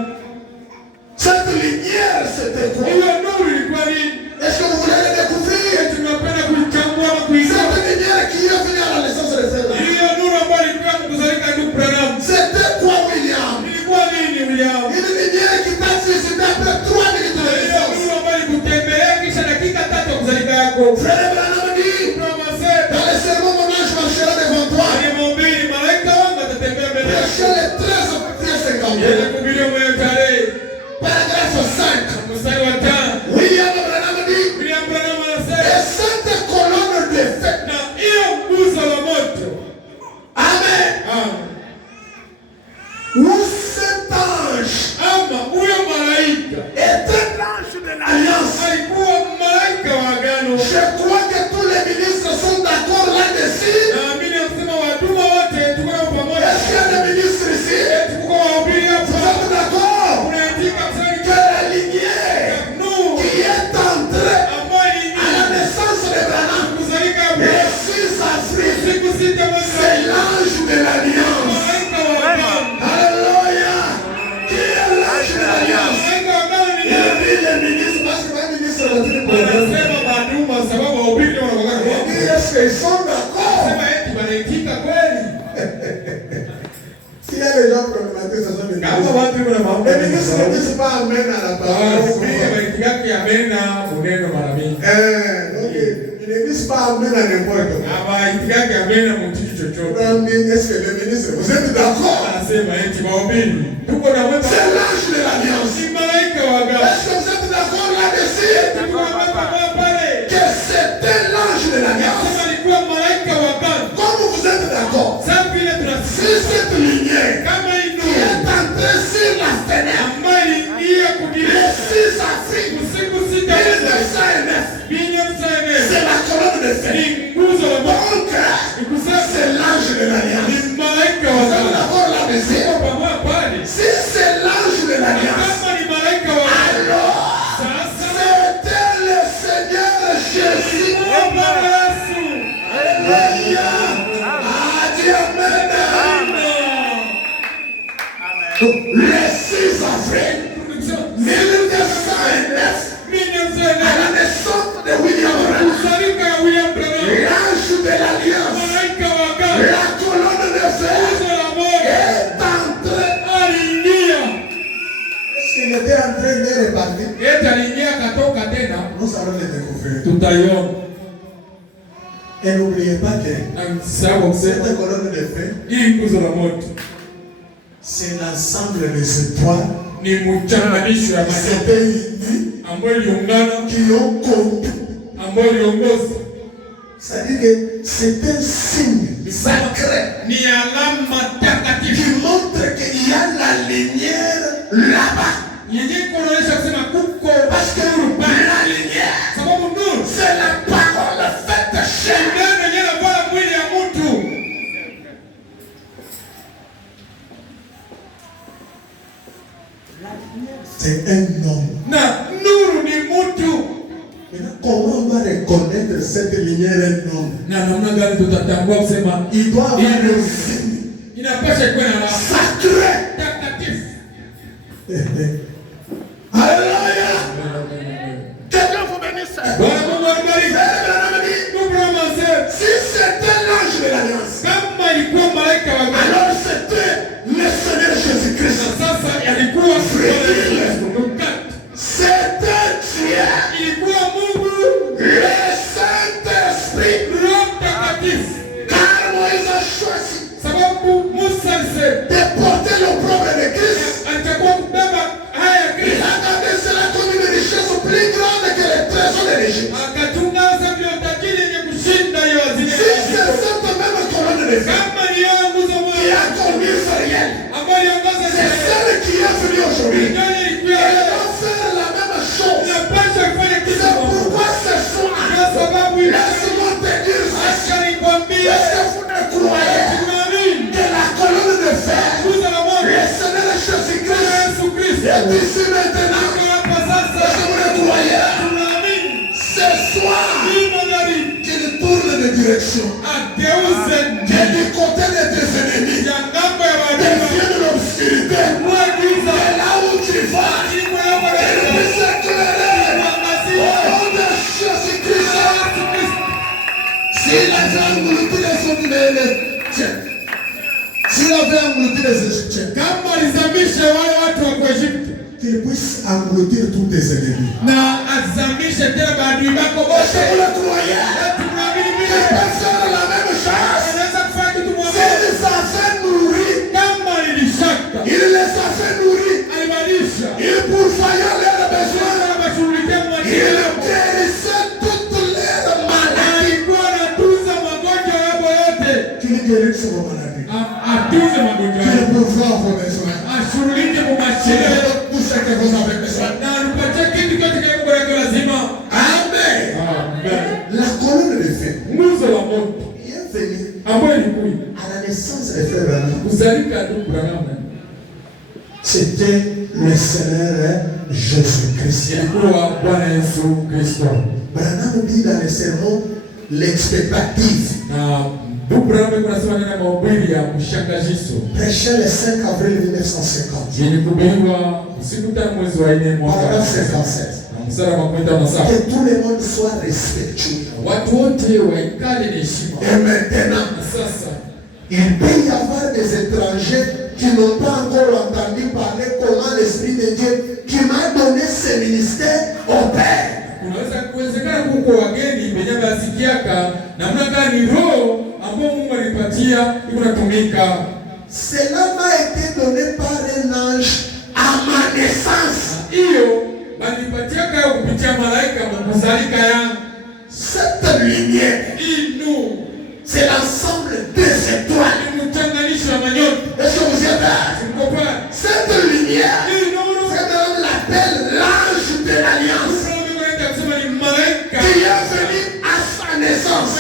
Cette lumière, c'était quoi? Hiyo nuru ilikuwa nini? Est-ce que vous voulez le découvrir? Tunapenda kuichambua na kuijua. Cette lumière qui est venue à la naissance de frère. Hiyo nuru ambayo ilikuwa kuzalika ndugu Branham. C'était quoi, William? Ilikuwa nini William? Une lumière qui t'a suscité après 3 minutes de Hiyo naissance. nuru ambayo ilikutembelea kisha dakika 3 ya kuzalika yako. Frère Branham dit, Tunamase dans le sermon, mon ange marchera devant toi. alimwambia malaika wangu atatembea mbele yako. Prêchez les 13 à partir de 50. Yeye kuhubiria mwenye tarehe. Paragraphe 5. Mstari wa 5. William Branham dit, William Branham et anasema cette colonne de feu. na hiyo nguzo la moto. Amen. Amen. Où cet ange Ama huyo malaika était l'ange de l'alliance. alikuwa malaika wa agano. Je crois qu'ils sont d'accord. Sema eti wanaitika kweli. S'il y a les gens problématiques, ça sont les Kama ministres. watu kuna mambo. Les ministres ne disent pas amen à la parole. Wanaitika amena muneno mara mingi. Donc, ils ne disent pas amen à n'importe quoi. Hawaitika amena mtu chochote. Est-ce que les ministres, vous êtes d'accord? Anasema eti maombi. Tuko na wewe. C'est l'ange de l'alliance. Si malaika wa Mungu. Est-ce que vous êtes d'accord là-dessus? Que c'était l'ange de l'alliance. Comme vous êtes d'accord, si cette lignée qui est entrée sur la fenêtre, les 6 Afriques, 1909, c'est la colonne de fer. Donc, c'est l'ange de l'alliance. Vous êtes d'accord là-dessus? Si c'est l'ange de l'alliance, alors c'était le Seigneur Jésus. Alléluia. Donc, le 6 avril 1909, à la naissance de William Branham, l'ange de l'alliance, la colonne de fer est entrée. Est-ce qu'il était en train de repartir? Nous allons le découvrir. Et n'oubliez pas que cette colonne de fer, c'est l'ensemble des étoiles qui s'étaient unies, qui ont conduit. C'est-à-dire que c'est un signe sacré qui montre qu'il y a la lumière là-bas. Parce que la lumière, c'est la parole faite chair. C'est un homme. Maintenant, comment on va reconnaître cette lumière un homme? Il doit avoir un signe sacré. Alléluia. Quelqu'un vous bénisse. Si c'était l'ange de l'alliance, alors c'était le Seigneur Jésus-Christ. C'était Dieu, le Saint-Esprit. Car Moïse a choisi de porter l'opprobre de Christ. Il a gardé cela comme une richesse plus grande que les trésors de l'Égypte. Si c'est cette même colonne de fer qui a conduit Sariel, c'est celle qui est venue aujourd'hui. Elle va faire la même chose. C'est pourquoi ce soir, laisse-moi te dire ceci. Est-ce que vous ne croyez que la colonne de fer, le Seigneur Jésus-Christ, est ici maintenant? Est-ce que vous ne croyez? Ce soir, qu'il tourne de direction. Que du côté de tes ennemis, devienne l'obscurité. Et là où tu vas, il puisse éclairer au nom de Jésus-Christ. S'il avait englouti les Égyptiens, s'il avait englouti les Égyptiens, qu'il puisse engloutir tous tes ennemis. Est-ce que vous le croyez? Il peut faire la même chose. S'il les a fait nourrir, il les a fait nourrir. Il pourvoyait leurs besoins. Il guérissait toutes leurs maladies. Qu'il guérisse vos maladies. Qu'il pourvoie vos besoins. Qu'il donne tout ce que vous avez besoin. Amen. La colonne de fer est venue à la naissance de frère Branham. C'était le Seigneur Jésus-Christ. Branham dit dans le sermon l'expectative. Prêché le 5 avril 1950. Paragraphe 57. Que tout le monde soit respectueux. Et maintenant, il peut y avoir des étrangers qui n'ont pas encore entendu parler comment l'Esprit de Dieu qui m'a donné ce ministère opère. Cela m'a été donné par un ange à ma naissance. Cette lumière, c'est l'ensemble des étoiles. Est-ce que vous êtes là? Cette lumière, c'est on l'appelle l'ange de l'alliance, qui est venu à sa naissance.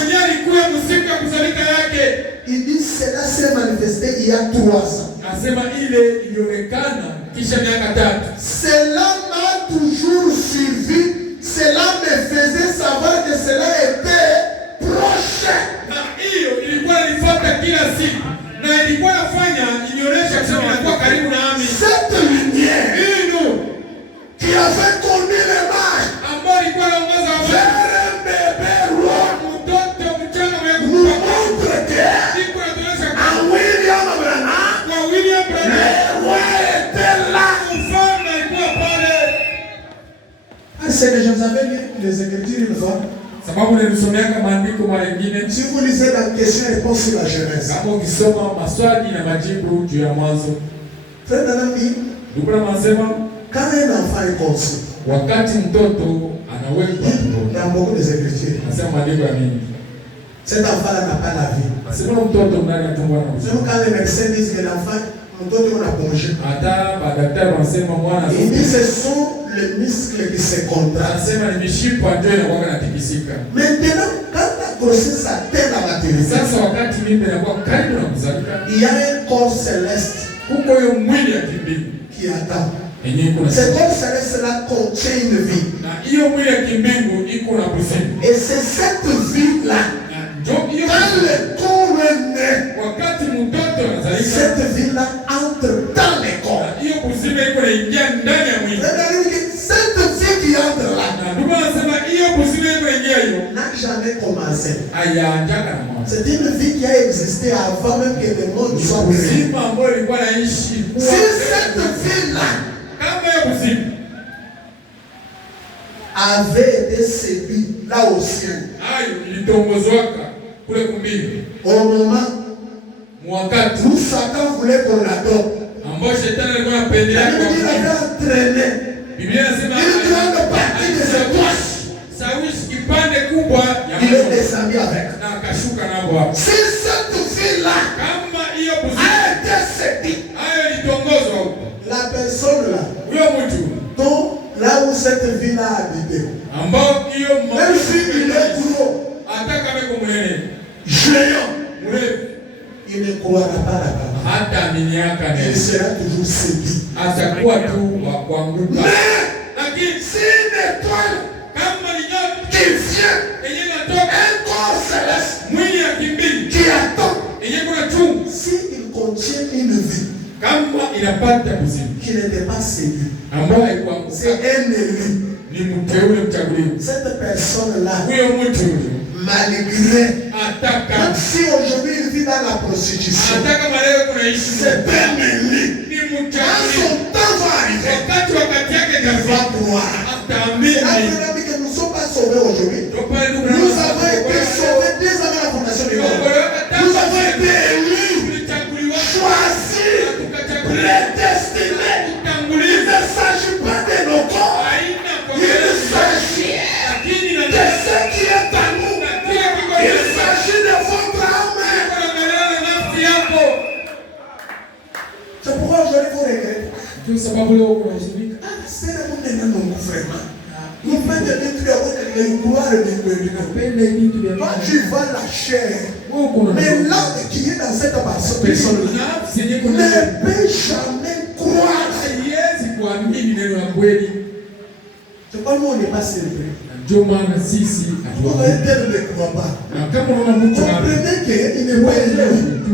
Il dit cela s'est manifesté il y a 3 ans. Cela m'a toujours suivi. Cela me faisait savoir que cela était proche. Cette lumière qui avait connu les mages vers un bébé roi nous montre que à William Branham, le roi était là. C'est que je vous avais lu les Écritures une fois. Si vous lisez la question-réponse sur la Genèse, frère Nanami, quand un enfant est conçu, il y a beaucoup des Écritures. Cet enfant-là n'a pas la vie. Même quand les médecins disent que l'enfant, on a congé. Il dit ce sont les muscles qui se contractent. Maintenant, quand la grossesse atteint la maturité, il y a un corps céleste qui attend. Ce corps céleste-là contient une vie. Et c'est cette vie-là, quand le corps est né, cette vie-là entre dans les corps. Cette vie qui entre là n'a jamais commencé. C'est une vie qui a existé avant même que le monde soit créé. Si cette vie-là avait été séduite là au ciel, au moment où Satan voulait qu'on l'adopte, il avait entraîné une grande partie de ses poches. Il est descendu avec. Si cette fille-là a été séduite, la personne là, donc là où cette fille-là a habité, même s'il est gros, géant, il ne croira pas là-bas. Il sera toujours séduit. Mais si une étoile qui vient, un corps céleste qui attend, s'il contient une vie qui n'était pas séduit, c'est un élu. Cette personne-là, malgré, même si aujourd'hui il vit dans la prostitution, c'est un élu. Quand son temps va arriver, il va croire. C'est que nous ne sommes pas sauvés aujourd'hui. Nous avons été sauvés dès avant la fondation du monde. Nous avons été élus, choisis, prédestinés. Il ne s'agit pas de nos corps. Il s'agit de ce qui est à nous. Il s'agit de votre âme. C'est pourquoi aujourd'hui vous regrettez. C'est le monde vraiment. Nous faisons des trucs de gloire de toi, tu vois la chair. Mais l'âme qui est dans cette personne-là ne peut jamais croire. C'est pas nous, on n'est pas célébré. Ndio maana sisi na kama unaona mtu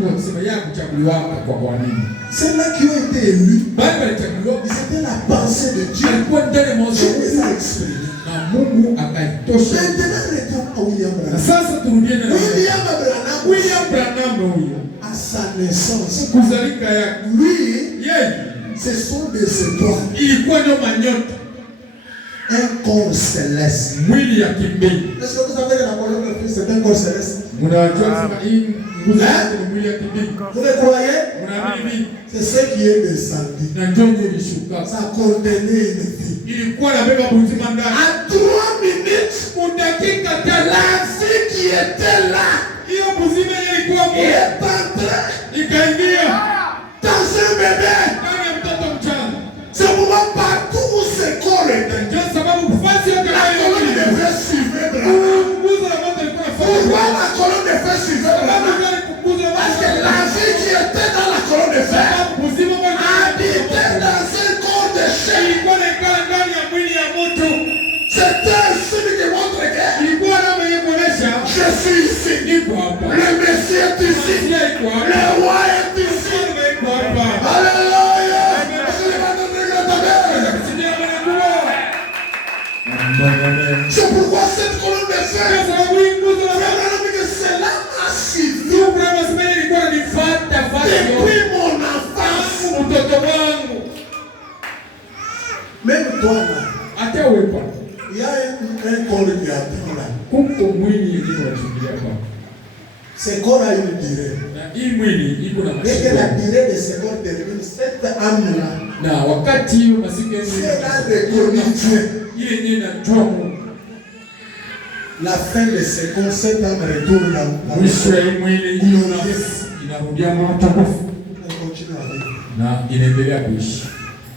anasema yeye kuchaguliwa kwa kuamini. Ceux-là qui ont été élus, c'était la pensée de Dieu. Dieu les a exprimés. Maintenant, retourne à William Branham. William Branham, à sa naissance, lui, ce sont des étoiles. Un corps céleste. Est-ce que vous savez que la colonne de Christ c'est un corps céleste? Vous le croyez? C'est ce qui est descendu. Ça contenait une vie. À 3 minutes, la vie qui était là est entrée dans un bébé. C'est pourquoi partout où ce corps est, la colonne devrait suivre. Pourquoi la colonne devrait suivre? Parce que la vie qui était dans la colonne de fer habitait dans un corps de chair. C'était un signe qui montre que je suis ici. Le Messie est ici. Le roi est ici. Alléluia. C'est pourquoi cette colonne de fer, cela m'a suivi depuis mon enfance. Même toi là, il y a un corps qui attend là. Ce corps a une durée. Dès que la durée de ce corps termine, cette âme là, c'est la reconnaissance. La fin de ce corps, cette âme retourne dans la vie.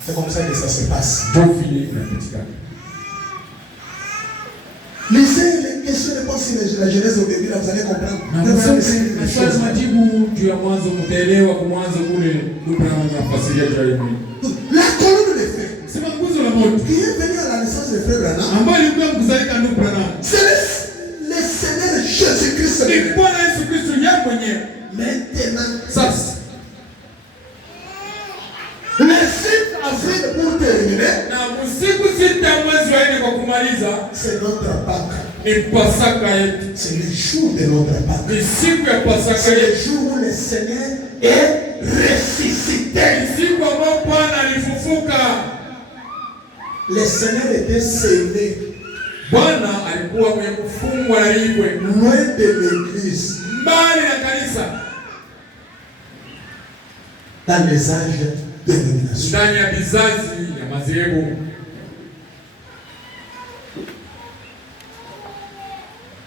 C'est comme ça que ça se passe. Lisez les questions de pensée de la Genèse au début, là, vous allez comprendre. La colonne de feu qui est venu à la naissance de frère Branham, c'est le Seigneur Jésus-Christ. Maintenant, le 6 avril pour terminer, c'est notre Pâques. C'est le jour de notre Pâques. C'est le jour où le Seigneur est ressuscité. Le Seigneur était scellé loin de l'église, dans les âges de domination.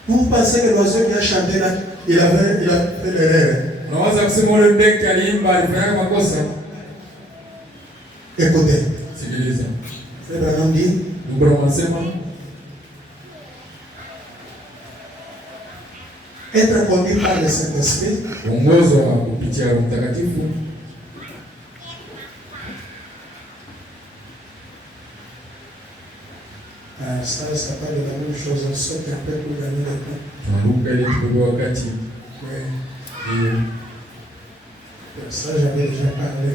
Vous pensez que l'oiseau qui a chanté là, il a fait l'erreur? Écoutez. Frère Branham dit, être conduit par le Saint-Esprit, ça parle de la même chose, on saute un peu pour gagner le temps. Ça, j'avais déjà parlé.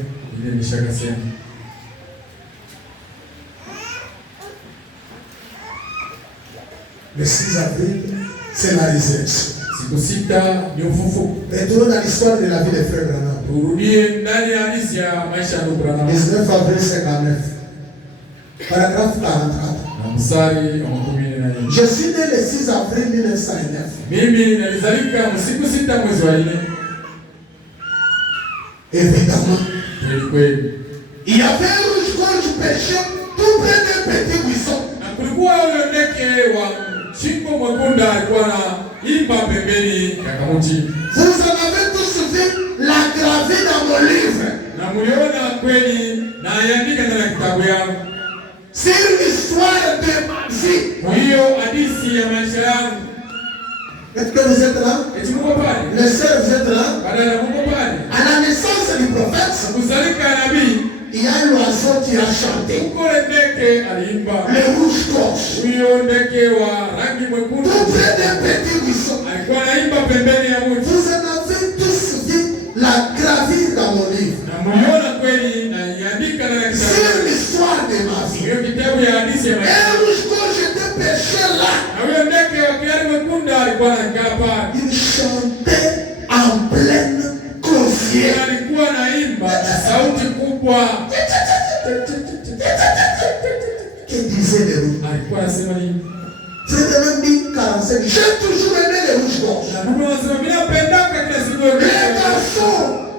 Le 6 avril, c'est la résurrection. Retournons dans l'histoire de la vie des frères Branham. 19 avril 59. Paragraphe 44. Je suis né le 6 avril 1909. Évidemment, il y avait un rouge-gorge péché tout près d'un petit buisson. Vous en avez tous vu la gravée dans mon livre. C'est une histoire de ma vie. Est-ce que vous êtes là? Les sœurs, vous êtes là? À la naissance du prophète, il y a un oiseau qui a chanté. Le rouge-gorge. wa Kilari Mwekundu alikuwa anakaa pale. Il chantait en pleine confiance. Alikuwa anaimba na sauti kubwa. Que disait les rouges? Alikuwa anasema nini? C'est de même dit 45. J'ai toujours aimé les rouges-gorges. Na Mungu anasema mimi napendaka kila siku.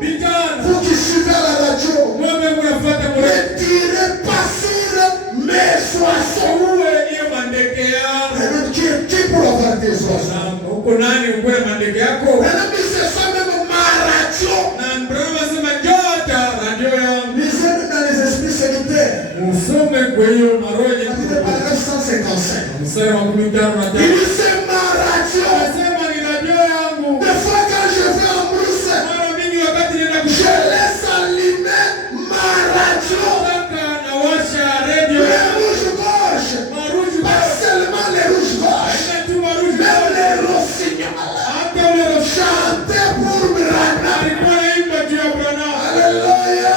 Les garçons, vous qui suivez à la radio, wewe unafuata mure. ne tirez pas sur mes soissons. Uwe hiyo mandeke yako. Même qui pour avoir des soissons? Uko nani uko na mandeke yako? Même c'est ça même ma radio. Na Abrahamu anasema jota radio yangu. Lisez dans les esprits sanitaires. Usome kwa hiyo maroje. Paragraphe 155. Mstari wa 15 na 5. Il dit c'est ma radio. Anasema ni radio yangu. Des fois quand je vais en Brousse, Mara mingi wakati nenda je laisse allumer ma radio. kushaka na washa radio. Les rouges-gorges. Maruju Pas seulement les rouges-gorges. haina tu maruju. Même les rossignols. Hata ule Chantez pour Branham. alikuwa anaimba juu ya Branham. Alléluia.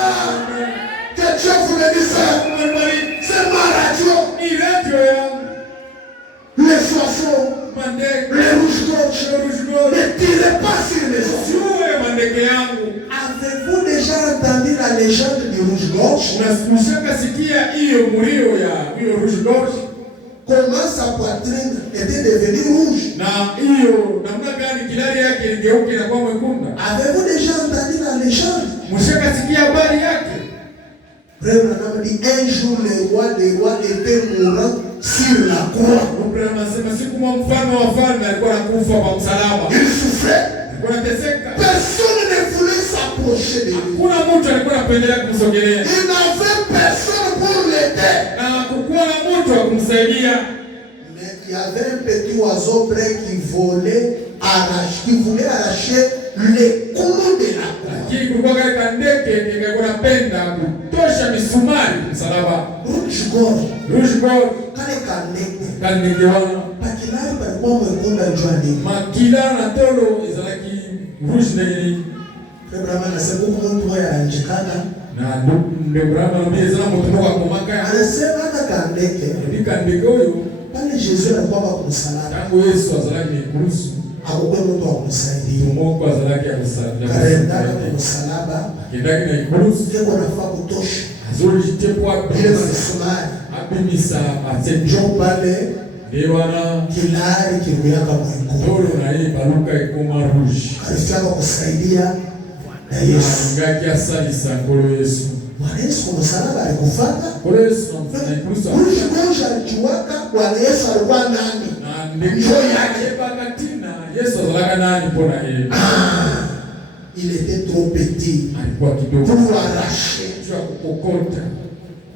Que Dieu vous bénisse. C'est ma radio. Ni radio yangu. Les soissons, Mandeke. les rouges-gorges. Ne tirez pas sur les autres. Siwe mandeke yangu. Avez-vous déjà entendu la légende du rouge-gorge? Unashaka sikia hiyo mlio ya hiyo rouge gorge? Comment sa poitrine était devenue rouge? Na hiyo namna gani Kilari yake iligeuka na kuwa mwekundu? Avez-vous déjà entendu la légende? Mshaka sikia habari yake? Frère Branham dit un jour le roi des rois était mourant sur la croix. Abraham anasema siku mwa mfalme wa falme alikuwa anakufa kwa msalaba. Il souffrait. Alikuwa anateseka. Personne ne voulait s'approcher de lui. Kuna mtu alikuwa anapendelea kumsogelea. Il n'avait personne pour l'aider. Na kukuwa na mtu wa kumsaidia. Mais il y avait un petit oiseau près qui voulait arracher les clous de la croix. Lakini kulikuwa kale ndege kingekuwa napenda kutosha misumari msalaba. Rouge-gorge. Rouge gorge. Kale kandeke. Kandege wana. Bakilari balikuwa mwekundu njwani. Makila na tolo ezalaki rouge neli. Frère Branham anasema huko mtu moja anajikana. Na ndio Abraham anambia zana mtu kwa komaka ya. Anasema hata kandeke. Ni kandege huyo. Pale Yesu alikuwa kwa msalaba. Tangu Yesu azalaki ni kuruhusu. Hakukuwa mtu wa kumsaidia. Mungu azalaki ya kusaidia. Kaenda kwa msalaba. Kindaki na kuruhusu. Ndio nafaa kutosha. Azuri jitepo Ile msumari. Abimisa atenjo Njoo pale dewana Kilari kimuyaka mwekundu. tolo na hii baluka ikoma rouge. Alifika kusaidia na Yesu. Ngaki asali sangolo Yesu. Bwana Yesu kwa msalaba alikufata. Kwa Yesu mfanya kuruhusu. Rouge alijuaka Bwana Yesu alikuwa nani? Na ndio yake bakatina Yesu azalaka nani pona yeye. Il était trop petit Alikuwa kidogo pour arracher. kwa kukokota.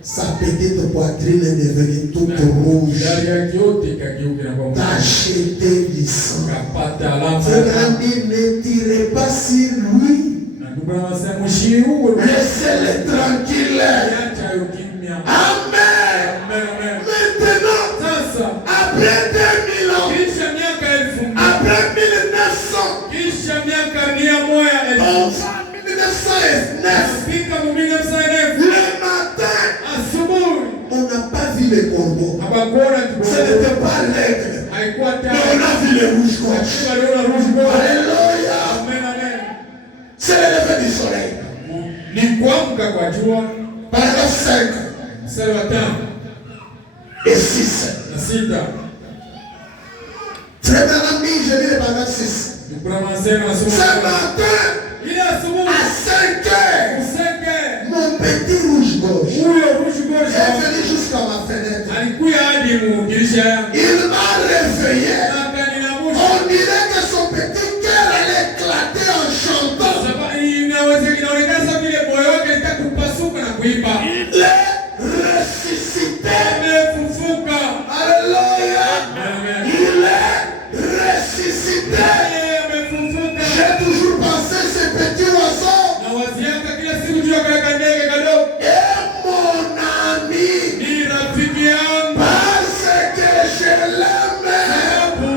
Sa petite poitrine est devenue toute rouge. Gari yake yote ikageuka na kwa Tacheté du sang. kapata alama. Frère dit ne tirez pas sur lui. Na ndugu anasema mshiu Laissez-le tranquille. acha yokimya. Amen. Amen. Maintenant, Sasa après 2000 ans, kisha miaka 1000 après 1900, kisha miaka 100 enfin 1909, fika mu 1909 le matin, asubuhi on n'a pas vu les corbeaux. hapakuona Ce kibogo. n'était pas l'aigle. Haikuwa Mais tayari. on a vu les rouges-gorges. Waliona rouge gold. Alléluia. Amen, amen. C'est le lever du soleil. Ni kuamka kwa jua. Paragraphe 5 Mstari wa 5 et 6. na 6. Frère Branham dit, je lis le paragraphe 6. Abraham anasema Ce matin, ile asubuhi à 5 heures, usenge mon petit rouge-gorge huyo rouge gold est venu jusqu'à ma fenêtre. alikuya hadi mu dirisha yangu. Il m'a réveillé. Akanilamusha. On dirait que son petit cœur allait éclater en chantant. Inaonekana sasa vile moyo wake alitaka kupasuka na kuimba. Il est ressuscité. Amefufuka. Alléluia. Amen. Il est ressuscité. Amefufuka. J'ai toujours pensé ce petit oiseau Na waziaka kila siku juu ya kale ndege kadogo. est mon ami Ni rafiki yangu. parce que je l'aime. Sababu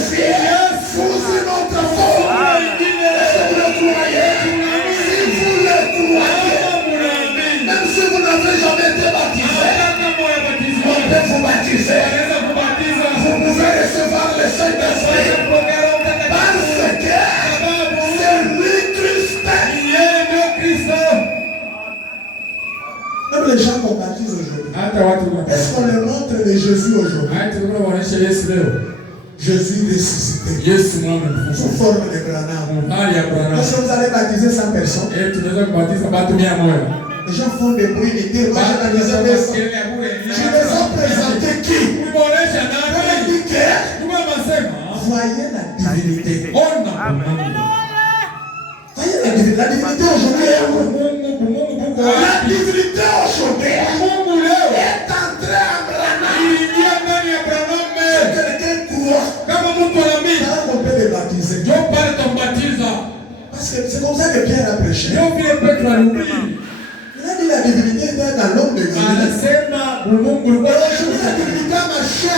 Jésus, vous êtes notre foi. Est-ce que vous le croyez? Si vous le croyez, même si vous n'avez jamais été baptisé, on peut vous baptiser. Vous pouvez recevoir le Saint-Esprit parce que c'est lui Christ. Même les gens qu'on baptise aujourd'hui, est-ce qu'on leur montre de Jésus aujourd'hui? Jésus ressuscité sous forme de grenade. Est-ce que vous allez baptiser 100 personnes? Les gens font des bruits de dire, moi j'ai baptisé 200. Tu les as présentés qui? Voyez la divinité. Voyez la divinité. La divinité aujourd'hui est où? La divinité aujourd'hui est entrée en grenade. Quelqu'un croit qu'on peut les baptiser. Parce que c'est comme ça que Pierre a prêché. Il a dit la divinité était dans l'homme de Dieu. Aujourd'hui la divinité a marché à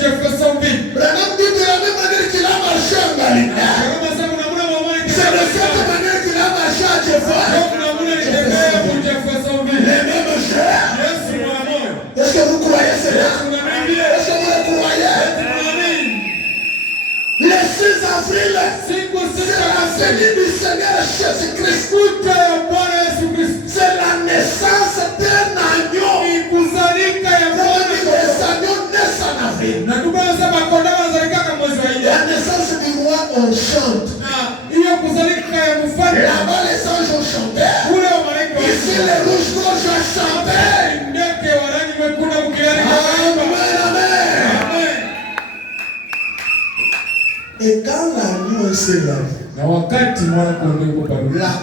Jeffersonville. Branham dit de la même manière qu'il a marché en Galilée. C'est de cette manière qu'il a marché à Jeffersonville. Les mêmes chers. Est-ce que vous croyez cela? Est-ce que vous le croyez? Le 6 avril, c'est la venue du Seigneur Jésus-Christ. C'est la naissance d'un agneau. Les agneaux naissent en avril. La naissance du roi, on chante. Là-bas, les anges ont chanté. Ici, les rouges gorges ont chanté. Amen, amen. Et quand l'agneau s'est lavé, la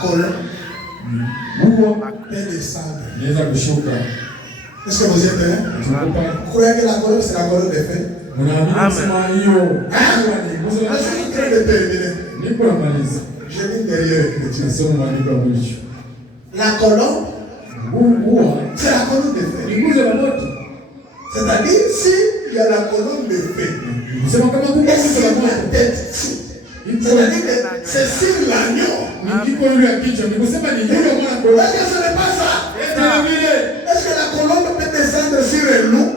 colombe peut descendre. Est-ce que vous êtes prêts? Vous croyez que la colombe c'est la colombe des fêtes? Je suis en train de terminer. Je vis derrière les chrétiens. La colombe, c'est la colombe des fêtes. C'est-à-dire, si il y a la colombe de feu, et si la tête, c'est-à-dire que c'est sur l'agneau. Est-ce que ce n'est pas ça? Est-ce que la colombe peut descendre sur le loup?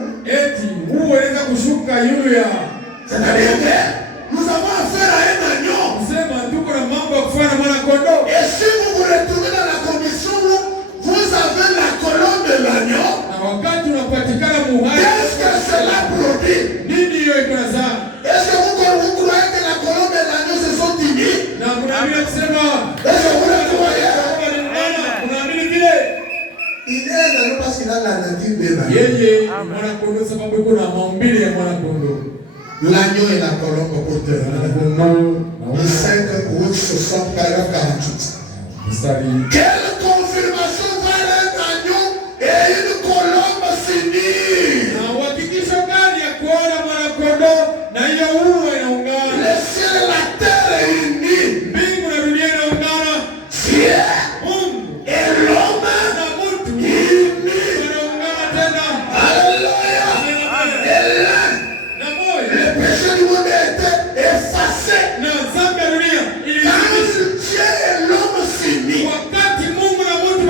C'est-à-dire que nous avons affaire à un agneau. Et si vous vous retrouvez dans la condition où vous avez la colombe de l'agneau, qu'est-ce que cela produit? Est-ce que vous croyez que la colombe et l'agneau se sont unis? Est-ce que vous le croyez? Il est un agneau parce qu'il a la nature de l'agneau. L'agneau et la colombe pour te le 5 août 60, paragraphe 48. Quelle confirmation va un agneau et une colombe s'unir? Le ciel et la terre est unis. Ciel et l'homme unis. Alléluia. Et là, le péché du monde a été effacé. Quand Dieu et l'homme s'unissent, le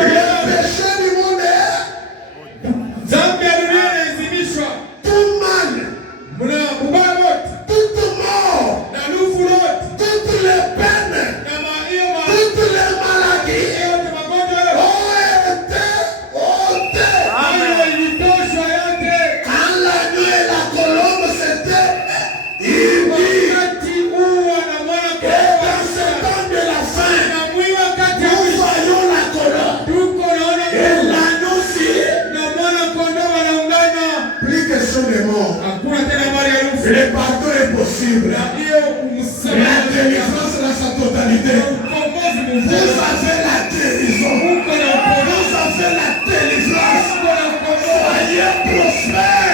péché du monde est tout mal, toute mort, toutes les peines, toutes les maladies ont été ôtées. Quand l'agneau et la colombe s'étaient unis, et dans ce temps de la fin, nous voyons la colombe et l'agneau s'y est. Plus question de mort. Le pardon est possible. La délivrance dans sa totalité. Vous avez la guérison. Vous avez la délivrance. Soyez prospères.